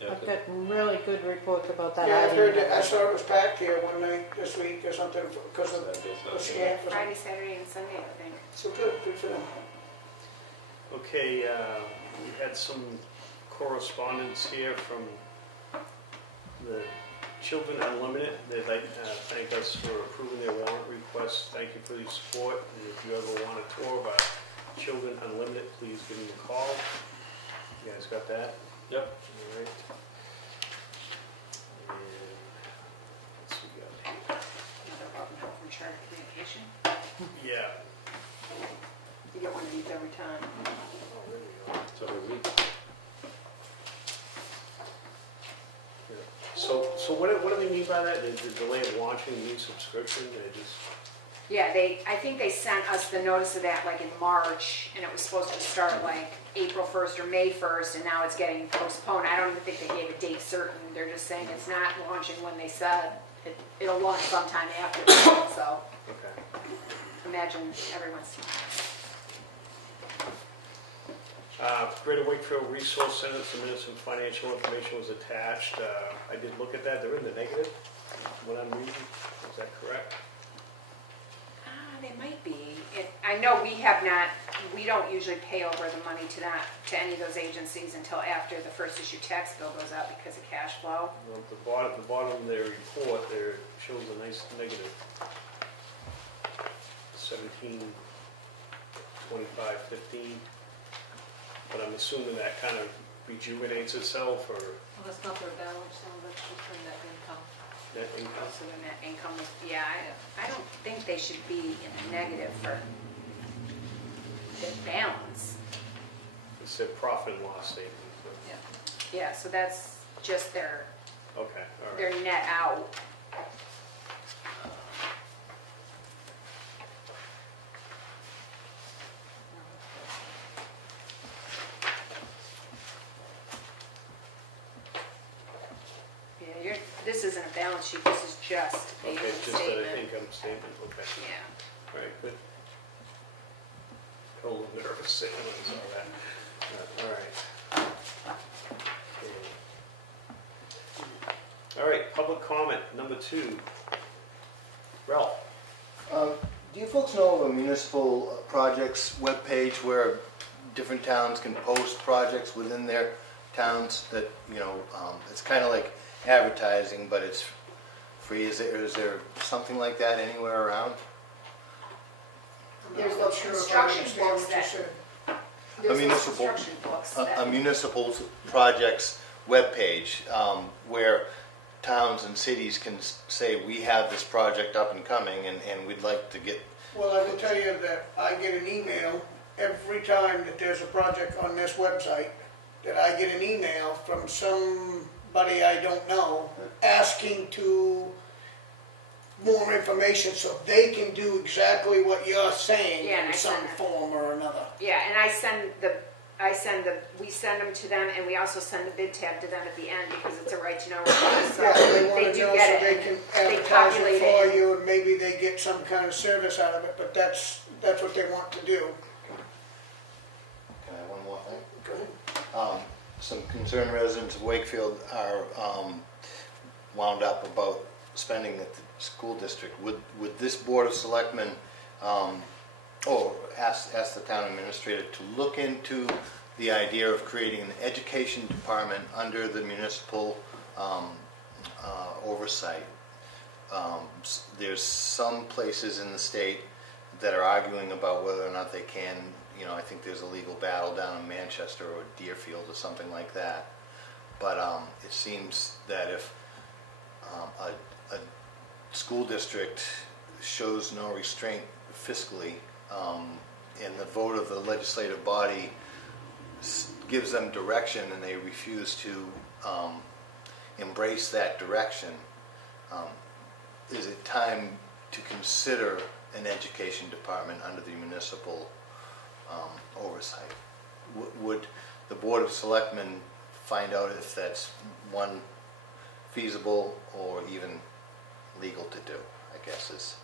Yeah, I've got really good reports about that. Yeah, I've I heard didn't that, I know. saw it was packed here one night this week or something because of the scam. Friday, Saturday, and Sunday, I think. So good for them. Okay, we had some correspondence here from the Children Unlimited. They'd like to thank us for approving their warrant request. Thank you for your support. And if you ever want a tour of our Children Unlimited, please give them a call. You guys got that? Yep. All right. And what's we got here? Another Robin Hood from Charter Communication. Yeah. You get one of these every time. Oh, there we go. So every week. So what do they mean by that? The delay of launching a new subscription? They just, Yeah, I think they sent us the notice of that like in March, and it was supposed to start like April 1st or May 1st, and now it's getting postponed. I don't even think they gave a date certain. They're just saying it's not launching when they said. It'll launch sometime after that, so okay. imagine everyone's. Greater Wakefield Resource Center, some minutes and financial information was attached. I did look at that. They're in the negative, what I'm reading. Is that correct? They might be. I know we don't usually pay over the money to any of those agencies until after the first issue tax bill goes out because of cash flow. Well, at the bottom of their report, there shows a nice negative. 17, 25, 15. But I'm assuming that kind of rejuvenates itself, or Well, that's not their balance, so that's just their net income. net income. So the net income is, yeah, I don't think they should be in the negative for the balance. It said profit and loss statement. Yeah, so that's just their Okay, all right. net out. Yeah, this isn't a balance sheet, this is just the Okay, income just statement. an income statement, okay. Yeah. All right, good. Got a little nervous sitting when I saw that. All right. Okay. All right, public comment, number 2. Ralph? Do you folks know of a municipal projects webpage where different towns can post projects within their towns that, it's kind of like advertising, but it's free? Is there something like that anywhere around? There's I'm those not sure if I construction understand books what you that- said. There's those municipal- construction books A that, municipal projects webpage where towns and cities can say, we have this project up and coming and we'd like to get. Well, I will tell you that I get an email every time that there's a project on this website, that I get an email from somebody I don't know asking to more information so they can do exactly what you're saying Yeah, and in I some send that. form or another. Yeah, and we send them to them, and we also send the bid tab to them at the end, because it's a right to know request, so Yeah, they wanna do know get so it. they can They advertise populate it it. for you, and maybe they get some kind of service out of it, but that's what they want to do. Can I have one more thing? Go ahead. Some concerned residents of Wakefield are wound up about spending at the school district. Would this Board of Selectmen, or ask the town administrator to look into the idea of creating an education department under the municipal oversight? There's some places in the state that are arguing about whether or not they can. I think there's a legal battle down in Manchester or Deerfield or something like that. But it seems that if a school district shows no restraint fiscally, and the vote of the legislative body gives them direction and they refuse to embrace that direction, is it time to consider an education department under the municipal oversight? Would the Board of Selectmen find out if that's one feasible or even legal to do? I guess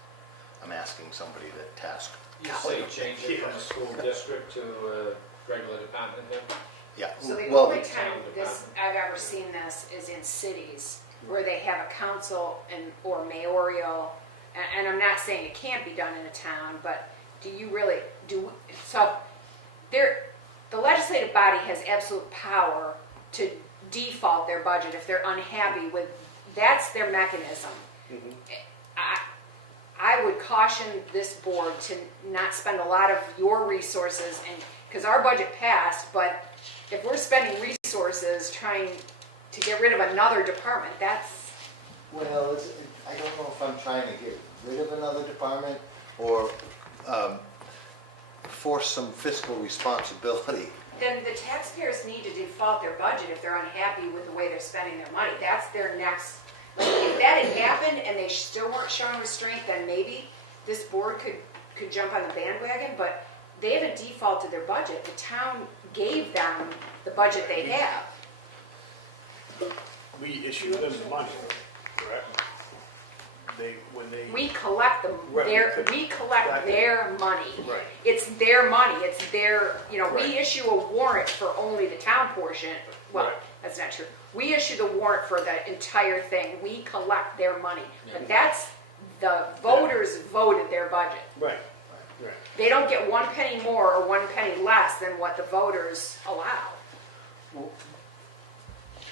I'm asking somebody to task. You say change it from a school district to a regular department then? Yeah. So the Well, only time I've ever seen this is in cities where they have a council or mayoral, and I'm not saying it can't be done in a town, but the legislative body has absolute power to default their budget if they're unhappy with, that's their mechanism. I would caution this board to not spend a lot of your resources, because our budget passed, but if we're spending resources trying to get rid of another department, that's... Well, I don't know if I'm trying to get rid of another department or force some fiscal responsibility. Then the taxpayers need to default their budget if they're unhappy with the way they're spending their money. That's their next... Like, if that had happened and they still weren't showing restraint, then maybe this board could jump on the bandwagon, but they haven't defaulted their budget. The town gave them the budget they have. We issue them the money, correct? We collect them, Right, we collect their money. Right. It's their money, it's their, we Right. issue a warrant for only the town portion. Well, Right. that's not true. We issue the warrant for the entire thing. We collect their money. But that's, the voters voted their budget. Right, right. They don't get 1 penny more or 1 penny less than what the voters allow.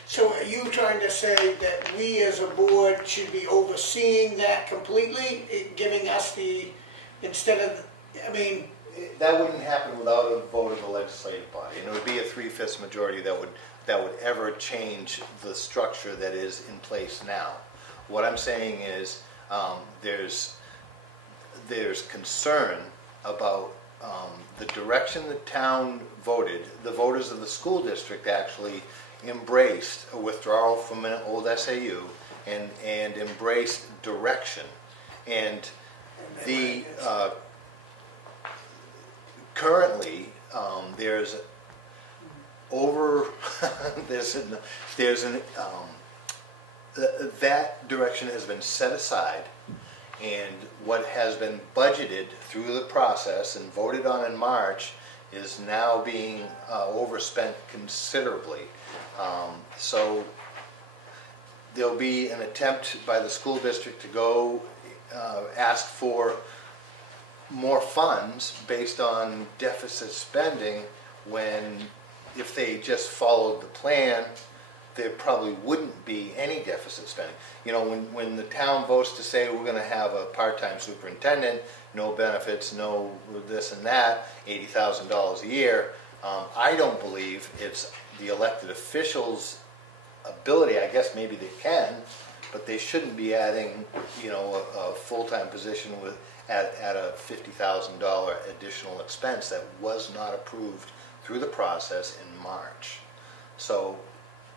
So are you trying to say that we as a board should be overseeing that completely, giving us instead of, That wouldn't happen without a vote of the legislative body, and it would be a 3/5 majority that would ever change the structure that is in place now. What I'm saying is, there's concern about the direction the town voted. The voters of the school district actually embraced a withdrawal from an old SAU and embraced direction. And the currently there's that direction has been set aside, and what has been budgeted through the process and voted on in March is now being overspent considerably. So there'll be an attempt by the school district to go ask for more funds based on deficit spending, when if they just followed the plan, there probably wouldn't be any deficit spending. When the town votes to say we're going to have a part-time superintendent, no benefits, no this and that, $80,000 a year, I don't believe it's the elected officials' ability. I guess maybe they can, but they shouldn't be adding, a full-time position with at a $50,000 additional expense that was not approved through the process in March. So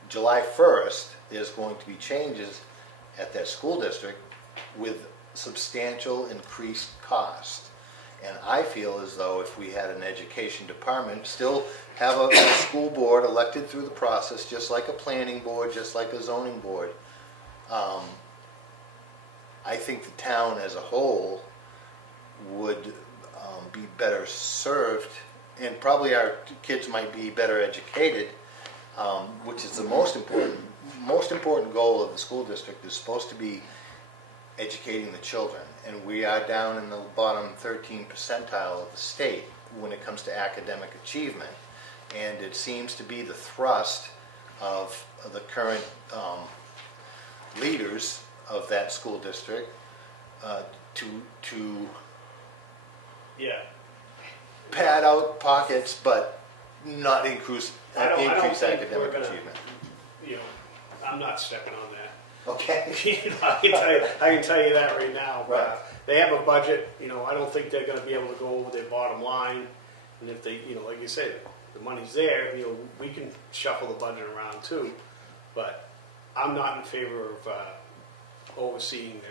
July 1st, there's going to be changes at that school district with substantial increased cost. And I feel as though if we had an education department, still have a school board elected through the process, just like a planning board, just like a zoning board, I think the town as a whole would be better served, and probably our kids might be better educated, which is the most important goal of the school district is supposed to be educating the children. And we are down in the bottom 13 percentile of the state when it comes to academic achievement. And it seems to be the thrust of the current leaders of that school district to Yeah. pad out pockets, but not increase I don't think academic we're gonna- achievement. You know, I'm not stepping on that. Okay. You know, I can tell you that right now. Right. They have a budget, you know, I don't think they're gonna be able to go over their bottom line. And if they, you know, like you said, the money's there, you know, we can shuffle the budget around too. But I'm not in favor of overseeing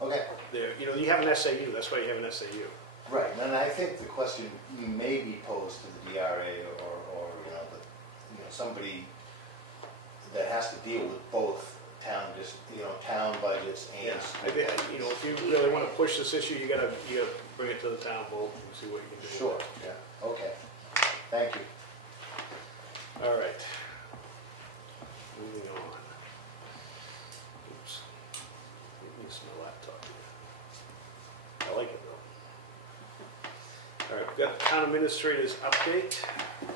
Okay. their, you know, you have an SAU, that's why you have an SAU. Right, and I think the question may be posed to the DRA or somebody that has to deal with both town budgets and Yeah, school I think, budgets. you know, if you really wanna push this issue, you gotta bring it to the town vote and see what you can do. Sure, yeah, okay. Thank you. All right. Moving on. Oops. Use my laptop here. I like it though. All right, we've got the town administrator's update.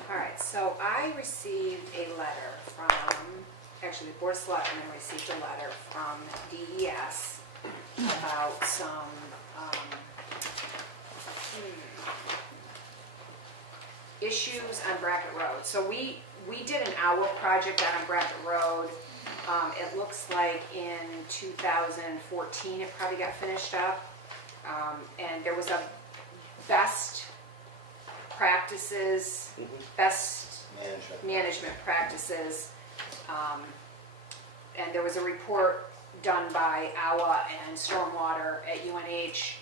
All right, so I received a letter from, actually, the Board of Selectmen received a letter from DES about some, issues on Brackett Road. So we did an owl project out on Brackett Road. It looks like in 2014 it probably got finished up. And there was a best practices, best management practices. And there was a report done by AWA and Stormwater at UNH.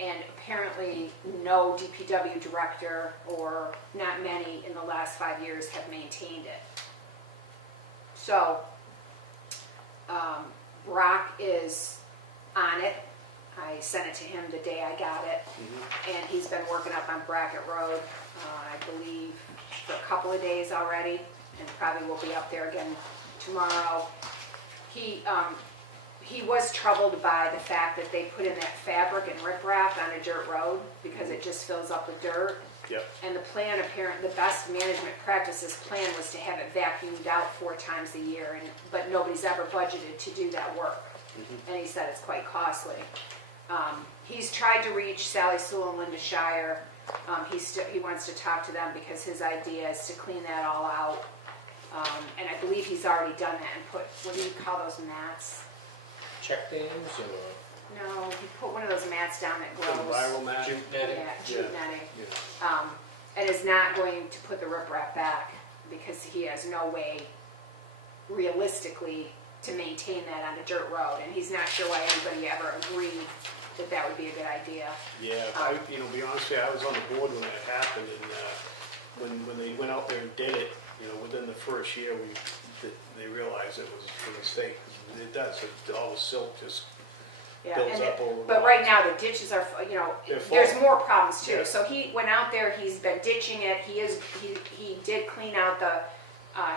And apparently no DPW director, or not many in the last 5 years, have maintained it. So Brock is on it. I sent it to him the day I got it, and he's been working up on Brackett Road, I believe, for a couple of days already, and probably will be up there again tomorrow. He was troubled by the fact that they put in that fabric and riprap on a dirt road because it just fills up with dirt. Yep. And the plan, the best management practices plan was to have it vacuumed out 4 times a year, but nobody's ever budgeted to do that work. And he said it's quite costly. He's tried to reach Sally Sewell and Linda Shire. He wants to talk to them because his idea is to clean that all out. And I believe he's already done that and put, what do you call those mats? Check dams or No, he put one of those mats down that Some grows. viral match. jute netting? Yeah, jute Yeah. netting. Yeah. And is not going to put the riprap back because he has no way realistically to maintain that on a dirt road. And he's not sure why anybody ever agreed that that would be a good idea. Yeah, be honest with you, I was on the board when that happened, and when they went out there and did it, within the first year, they realized it was a mistake. 'Cause it does, all the silt just Yeah, builds and up over the but right lines. now the ditches are, They're there's full. more problems too. Yeah. So he went out there, he's been ditching it, he did clean out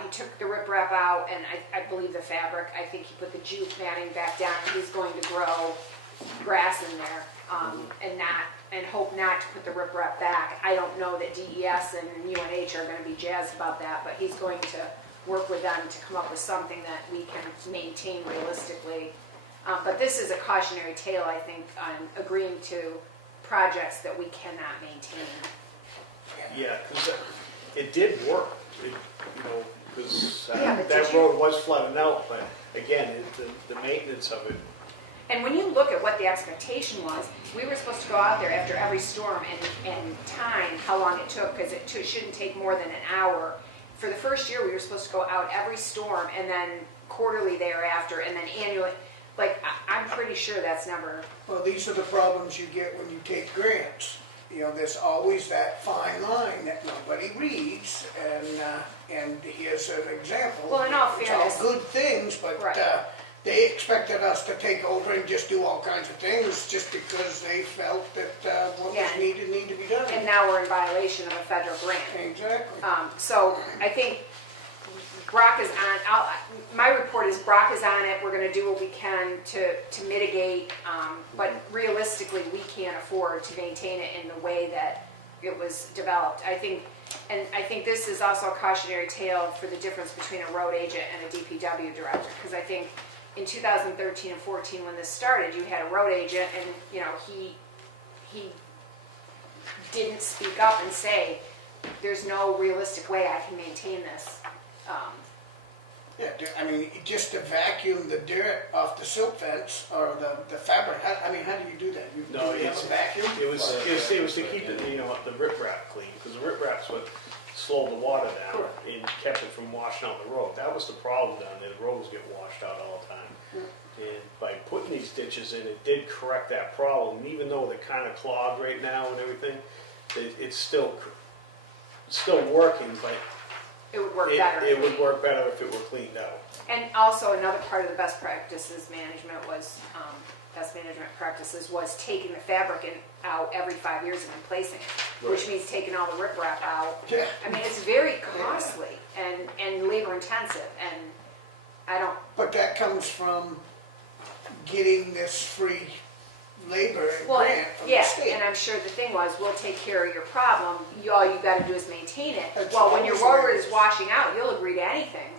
he took the riprap out, and I believe the fabric, I think he put the jute matting back down, and he's going to grow grass in there, and hope not to put the riprap back. I don't know that DES and UNH are gonna be jazzed about that, but he's going to work with them to come up with something that we can maintain realistically. But this is a cautionary tale, I think, on agreeing to projects that we cannot maintain. Yeah, because it did work, because Yeah, but that did you- road was flooded out, but again, the maintenance of it, And when you look at what the expectation was, we were supposed to go out there after every storm and time how long it took, because it shouldn't take more than an hour. For the first year, we were supposed to go out every storm and then quarterly thereafter and then annually. Like, I'm pretty sure that's never, Well, these are the problems you get when you take grants. You know, there's always that fine line that nobody reads, and here's an example. Well, in all fairness- It's all good things, but Right. they expected us to take over and just do all kinds of things just because they felt that what Yeah. was needed to be done. and now we're in violation of a federal grant. Exactly. So I think Brock is on, my report is Brock is on it, we're gonna do what we can to mitigate, but realistically, we can't afford to maintain it in the way that it was developed. I think this is also a cautionary tale for the difference between a road agent and a DPW director, because I think in 2013 and 14, when this started, you had a road agent and, you know, he didn't speak up and say, there's no realistic way I can maintain this. Yeah, I mean, just to vacuum the dirt off the silt fence or the fabric, how do you do that? No, Do you have it's- a vacuum? It was to keep it, you know, the riprap clean, because the riprap's what slowed the water down Correct. and kept it from washing out the road. That was the problem down there, the roads get washed out all the time. And by putting these ditches in, it did correct that problem, even though they're kind of clogged right now and everything, it's still working, but It would work better. it would work better if it were cleaned out. And also another part of the best practices management was, best management practices was taking the fabric out every 5 years and replacing it, which Right. means taking all the riprap out. Yeah. I mean, it's very costly and labor intensive, and I don't, But that comes from getting this free labor and well, grant from the yeah, state. and I'm sure the thing was, we'll take care of your problem, all you gotta do is maintain it. That's Well, when your always the way road it is is. washing out, you'll agree to anything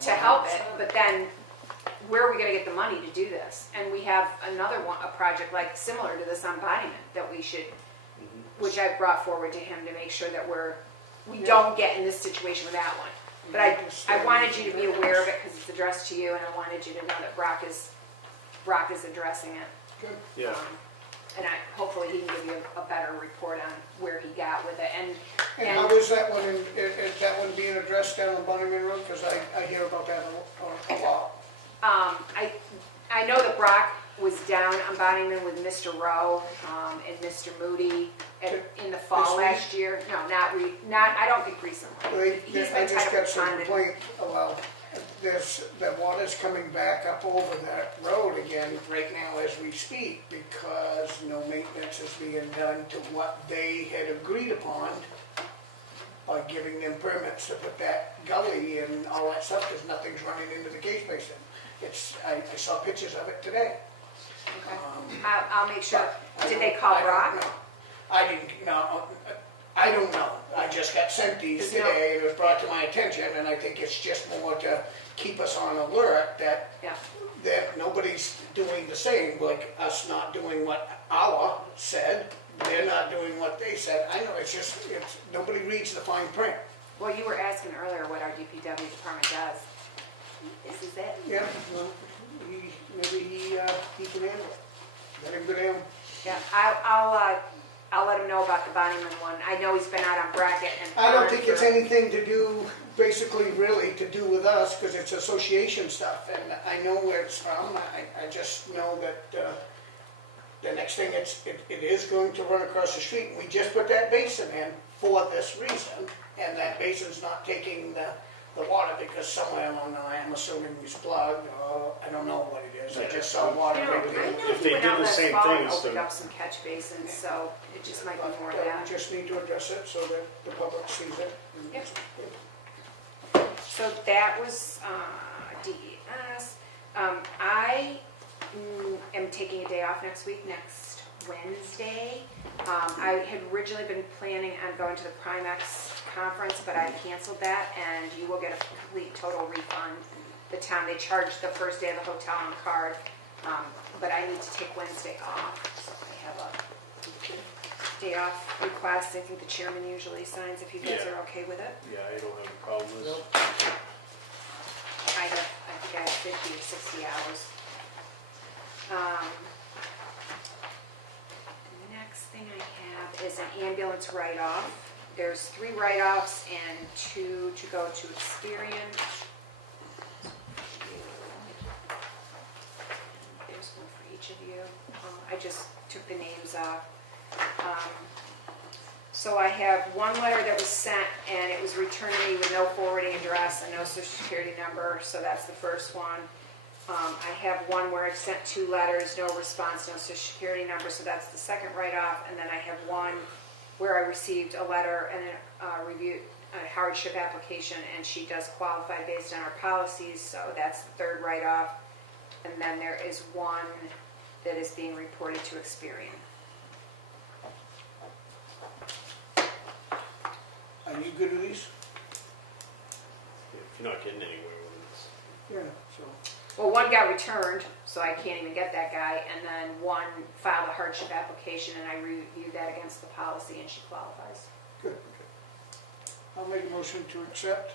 to help it, but then where are we gonna get the money to do this? And we have another one, a project like similar to this embodiment that we should, which I brought forward to him to make sure that we don't get in this situation with that one. But I wanted you to be aware of it because it's addressed to you, and I wanted you to know that Brock is addressing it. Good. Yeah. And hopefully he can give you a better report on where he got with it, And how is that one, is that one being addressed down on Bonnyman Road? Because I hear about that a lot. I know that Brock was down on Bonnyman with Mr. Rowe, and Mr. Moody in the fall This week? last year. No, I don't think recently. He's I been just tied got up some on it. complaint, well, the water's coming back up over that road again right now as we speak because no maintenance is being done to what they had agreed upon by giving them permits to put that gully and all that stuff, because nothing's running into the catch basin. I saw pictures of it today. Okay. I'll make sure. But Did they call I don't Brock? know. I don't know. I just got sent these There's no- today, it was brought to my attention, and I think it's just more to keep us on alert that, Yeah. that nobody's doing the same, like us not doing what our said, they're not doing what they said. I know, it's nobody reads the fine print. Well, you were asking earlier what our DPW department does. This is it. Yeah, well, maybe he can handle it. Let him go down. Yeah, I'll let him know about the Bonnyman one. I know he's been out on Brackett and. I don't Pond think it's for- anything to do, basically really to do with us, because it's association stuff, and I know where it's from. I just know that the next thing, it is going to run across the street. We just put that basin in for this reason, and that basin's not taking the water because somewhere along the line, I'm assuming it's plugged, or I don't know what it is. I just saw water You know, right I there. know If he they went did out the last same fall thing and as opened the- up some catch basins, so it just might be more of But that. we just need to address it so that the public sees it. Yep. So that was DES. I am taking a day off next week, next Wednesday. I had originally been planning on going to the Primex conference, but I canceled that, and you will get a complete total refund. The town, they charge the first day of the hotel on card, but I need to take Wednesday off, so I have a day off request. I think the chairman usually signs if you guys Yeah. are okay with it. Yeah, I don't have a problem with it. I think I have 50 or 60 hours. The next thing I have is an ambulance write-off. There's 3 write-offs and 2 to go to Experian. There's one for each of you. I just took the names off. So I have one letter that was sent and it was returned to me with no forwarding address and no social security number, so that's the first one. I have one where I sent 2 letters, no response, no social security number, so that's the second write-off. And then I have one where I received a letter and a review, a hardship application, and she does qualify based on our policies, so that's the third write-off. And then there is one that is being reported to Experian. Are you good with these? If you're not getting anywhere with this. Yeah. So, Well, one got returned, so I can't even get that guy, and then one filed a hardship application, and I reviewed that against the policy, and she qualifies. good. I'll make a motion to accept.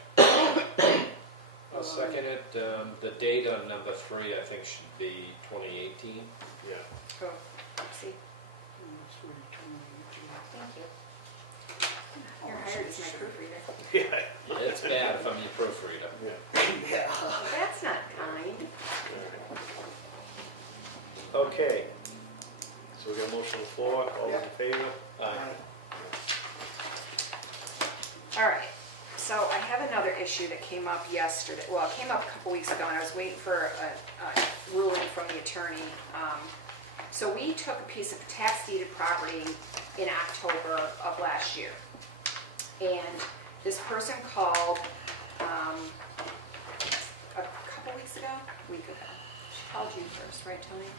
I'll second it. The date on number 3, I think, should be 2018. Yeah. Go, see, Mm, thank you. You're hired as my proofreader. Yeah. It's bad if I'm your proofreader. Yeah. Yeah. Well, that's not kind. Okay. So we got a motion on the floor, all those in favor? All right, so I have another issue that came up yesterday, well, it came up a couple weeks ago, and I was waiting for a ruling from the attorney. So we took a piece of tax deeded property in October of last year. And this person called a couple weeks ago, week ago. She called you first, right, Tony?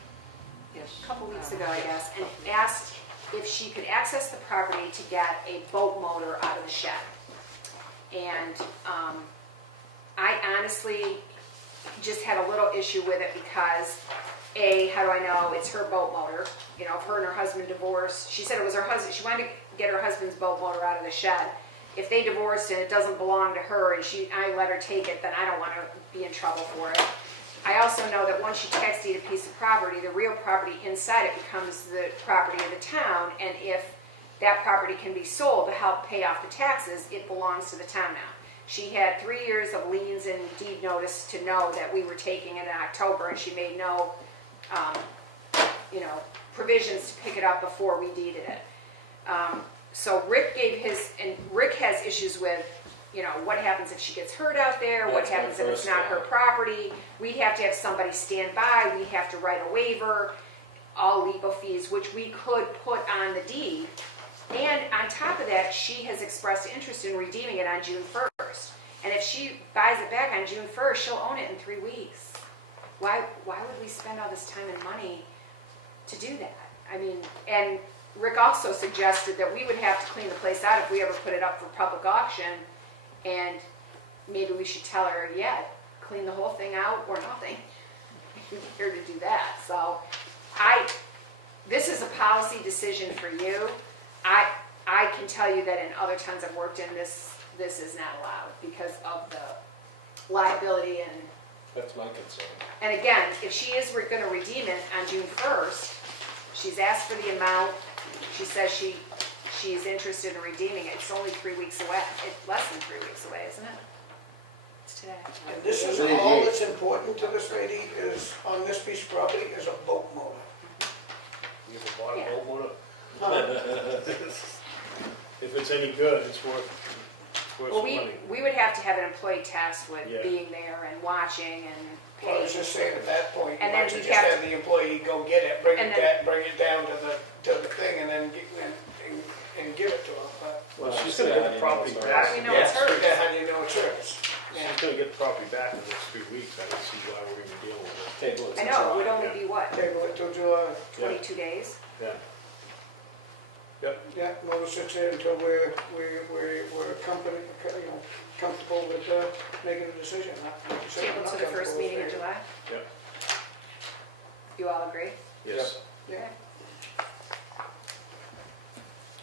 Yes. A couple weeks ago, I guess, and asked if she could access the property to get a boat motor out of the shed. And I honestly just had a little issue with it because, A, how do I know it's her boat motor? You know, if her and her husband divorced, she said it was her husband, she wanted to get her husband's boat motor out of the shed. If they divorced and it doesn't belong to her and I let her take it, then I don't want to be in trouble for it. I also know that once you tax deed a piece of property, the real property inside it becomes the property of the town, and if that property can be sold to help pay off the taxes, it belongs to the town now. She had 3 years of liens and deed notice to know that we were taking it in October, and she made no, provisions to pick it up before we deeded it. So Rick gave his, and Rick has issues with, what happens if she gets hurt out there? What That's my happens if it's first not her thought. property? We'd have to have somebody stand by, we'd have to write a waiver, all legal fees, which we could put on the deed. And on top of that, she has expressed interest in redeeming it on June 1st. And if she buys it back on June 1st, she'll own it in 3 weeks. Why would we spend all this time and money to do that? I mean, and Rick also suggested that we would have to clean the place out if we ever put it up for public auction. And maybe we should tell her, yeah, clean the whole thing out or nothing. We're here to do that. So this is a policy decision for you. I can tell you that in other towns I've worked in, this is not allowed because of the liability and That's my concern. And again, if she is going to redeem it on June 1st, she's asked for the amount, she says she's interested in redeeming it, it's only 3 weeks away, it's less than 3 weeks away, isn't it? It's today. And this is all that's important to this lady is, on this piece of property, is a boat motor. You ever bought a Yeah. boat motor? Huh? If it's any good, it's worth Well, some we money. would have to have an employee tasked with Yeah. being there and watching and Well, I paying. was just saying at that point, And why then don't you we'd just have have the employee go get it, bring And it then- bring it down to the thing and then and give it to her. But Well, she's gonna get the property How do back. How do we know yes, it's hers? how do you know it's hers? Yeah. She's gonna get the property back in the next 3 weeks, I don't see why we're even dealing with it. Table it I to know, it would July. only Yeah. be what, Table it till July. 22 days? Yeah. Yep, Yeah, we'll sit there until we're comfortable with making a decision. Like you said, we're Table not to the first comfortable meeting in with it. July? yep, You all agree? yes. Yeah.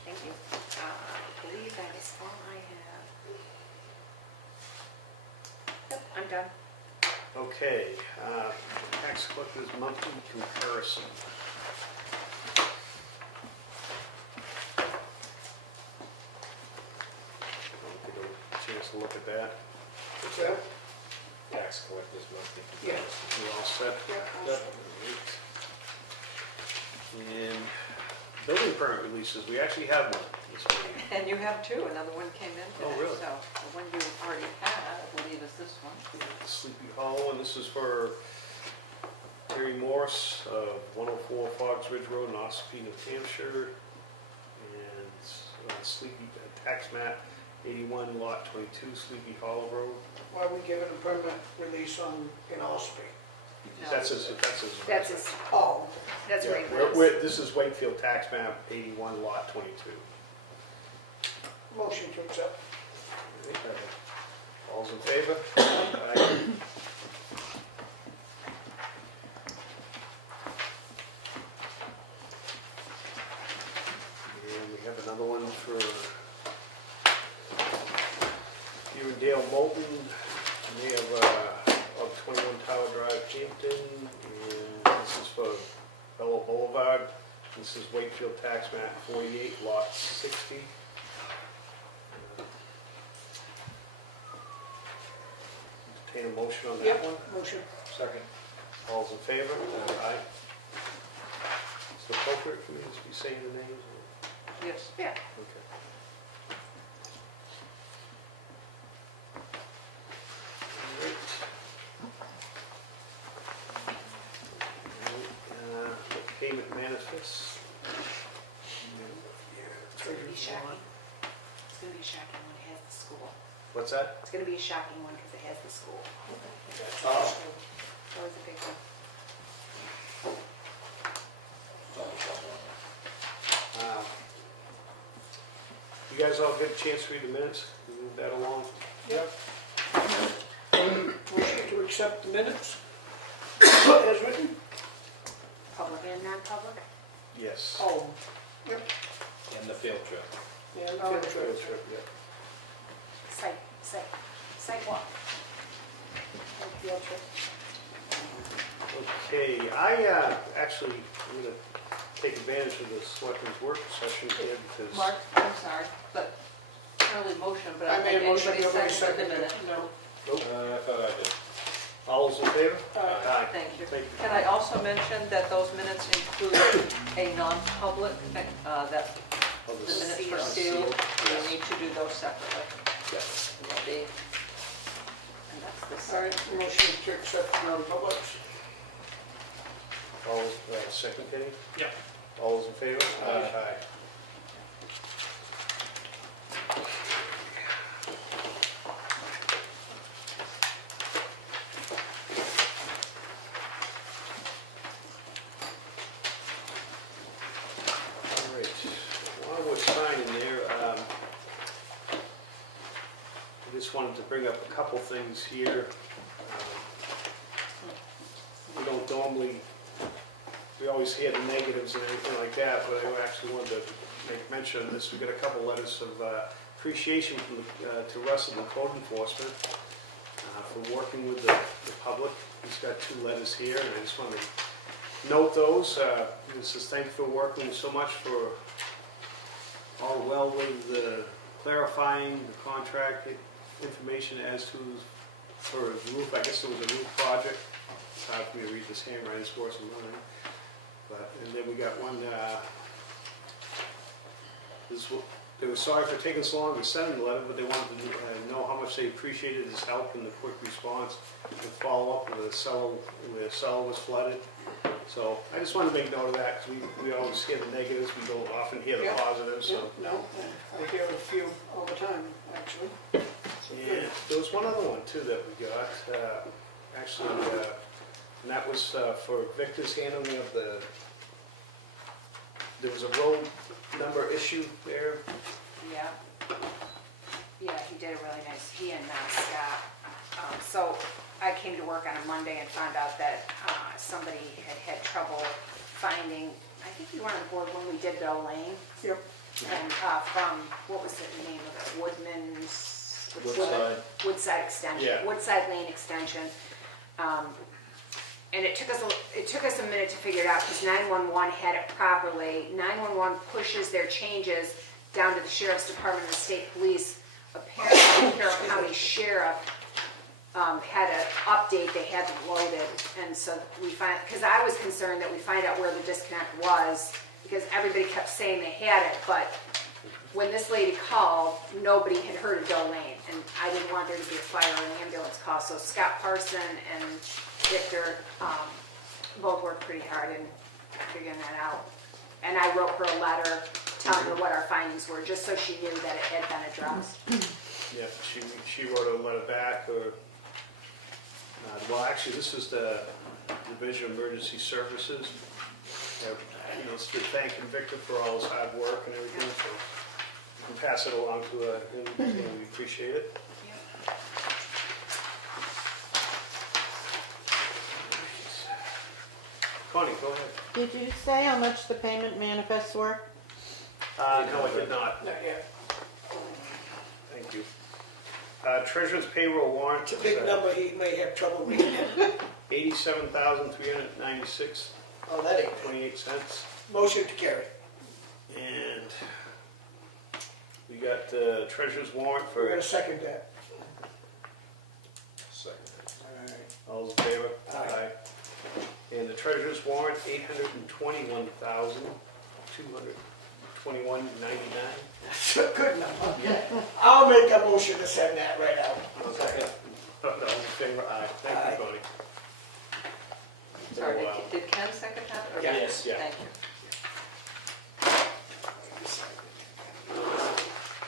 Thank you. I believe that is all I have. Yep, I'm done. Okay, tax collector's monthly comparison. Get a chance to look at that. What's that? Tax collectors monthly Yeah. comparison. We all set? Yeah. And building permit releases, we actually have one this week. And you have two, another one came in Oh, today. really? So the one you already had, I believe, is this one. Sleepy Hollow, and this is for Terry Morse of 104 Fox Ridge Road in Ospey, New Hampshire. And Sleepy, tax map 81, lot 22, Sleepy Hollow Road. Why are we giving a permanent release in Ospey? That's his. That's his, Oh, that's where he Yeah, lives. this is Wakefield tax map 81, lot 22. motion to accept. All's in favor? Aye. And we have another one for you and Dale Moulton. They have of 21 Tower Drive, Hampton, and this is for Bella Boulevard. This is Wakefield tax map 48, lot 60. Entertain a motion on that Yep, one? motion. Second. All's in favor? Aye. Is it appropriate for me to be saying the names? Yes. Yeah. Okay. All right. The payment manifest. It's gonna be shocking. It's gonna be a shocking when it has the school. What's that? It's gonna be a shocking one because it has the school. Oh. Always a big one. You guys all get a chance to read the minutes? We move that along? Yep. Motion to accept the minutes as written? Public and non-public? Yes. Oh, yep. And the field trip. Yeah, Oh, field the trip. Field trip, yeah. Site walk. Field trip. Okay, I actually, I'm gonna take advantage of the selectmen's work session here because. Mark, I'm sorry, but early motion, but I I don't made think a motion, anybody nobody seconded the seconded minute. it. No. Nope. I thought I did. All those in favor? Aye. Thank you. Thank you. Can I also mention that those minutes include a non-public, that Oh, the this- minutes were Sealed. sealed? Yes. We need to do those separately. Yeah. And they'll be, and that's this. All right, motion to accept non-publics. All, second Kenny? Yeah. All those in favor? Aye. All right, while we're signing there, I just wanted to bring up a couple things here. We don't normally, we always hear the negatives and everything like that, but I actually wanted to make mention of this. We got a couple letters of appreciation from to Russ and the code enforcement for working with the public. He's got two letters here, and I just wanted to note those. He says, thank you for working so much for all well with clarifying the contract information as to for a roof. I guess it was a roof project. It's hard for me to read this handwriting, it's worse than mine. But, and then we got one, they were sorry for taking so long to send the letter, but they wanted to know how much they appreciated his help in the quick response and follow up with the cellar was flooded. So I just wanted to make note of that, because we always hear the negatives, we don't often hear the Yeah. positives, so. No, I hear a few all the time, actually. Yeah, there was one other one too that we got, actually, and that was for Victor's handling of there was a road number issue there. Yeah. Yeah, he did a really nice, he and Scott. So I came to work on a Monday and found out that somebody had trouble finding, I think you were on the board when we did Bell Lane. Yep. And from, what was the name of it, Woodside. Woodside Extension. Yeah. Woodside Lane Extension. And it took us a minute to figure it out because 911 had it properly. 911 pushes their changes down to the sheriff's department and the state police. Apparently, the Carroll County Sheriff had an update, they hadn't loaded. And so because I was concerned that we find out where the disconnect was because everybody kept saying they had it, but when this lady called, nobody had heard of Doe Lane, and I didn't want there to be a fire or an ambulance call. So Scott Parson and Victor both worked pretty hard in figuring that out. And I wrote her a letter telling her what our findings were, just so she knew that it had been addressed. Yeah, she wrote a letter back, or, well, actually, this is the Division of Emergency Services. You know, thanking Victor for all his hard work and everything, so you can pass it along to him, and we appreciate it. Connie, go ahead. Did you say how much the payment manifests were? No, I did not. Not yet. Thank you. Treasurer's payroll warrant. It's a big number, he may have trouble reading it. $87,396.28. Oh, that ain't bad. Motion to carry. And we got the treasurer's warrant We're for, gonna second that. Second. All right. all those in favor? Aye. And the treasurer's warrant, $821,221.99. That's a good number. I'll make a motion to send that right out. Second. All those in favor? Aye. Thank Aye. you, Connie. Sorry, wow. did Ken second that? or- Yeah. Yes, yeah. Thank you.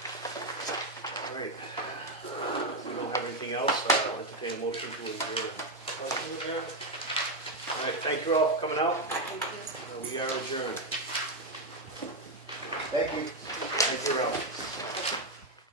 All right. If we don't have anything else, I'll entertain a motion to adjourn. All right, thank you all for coming out. We are adjourned. Thank you. Thank you, Ralph.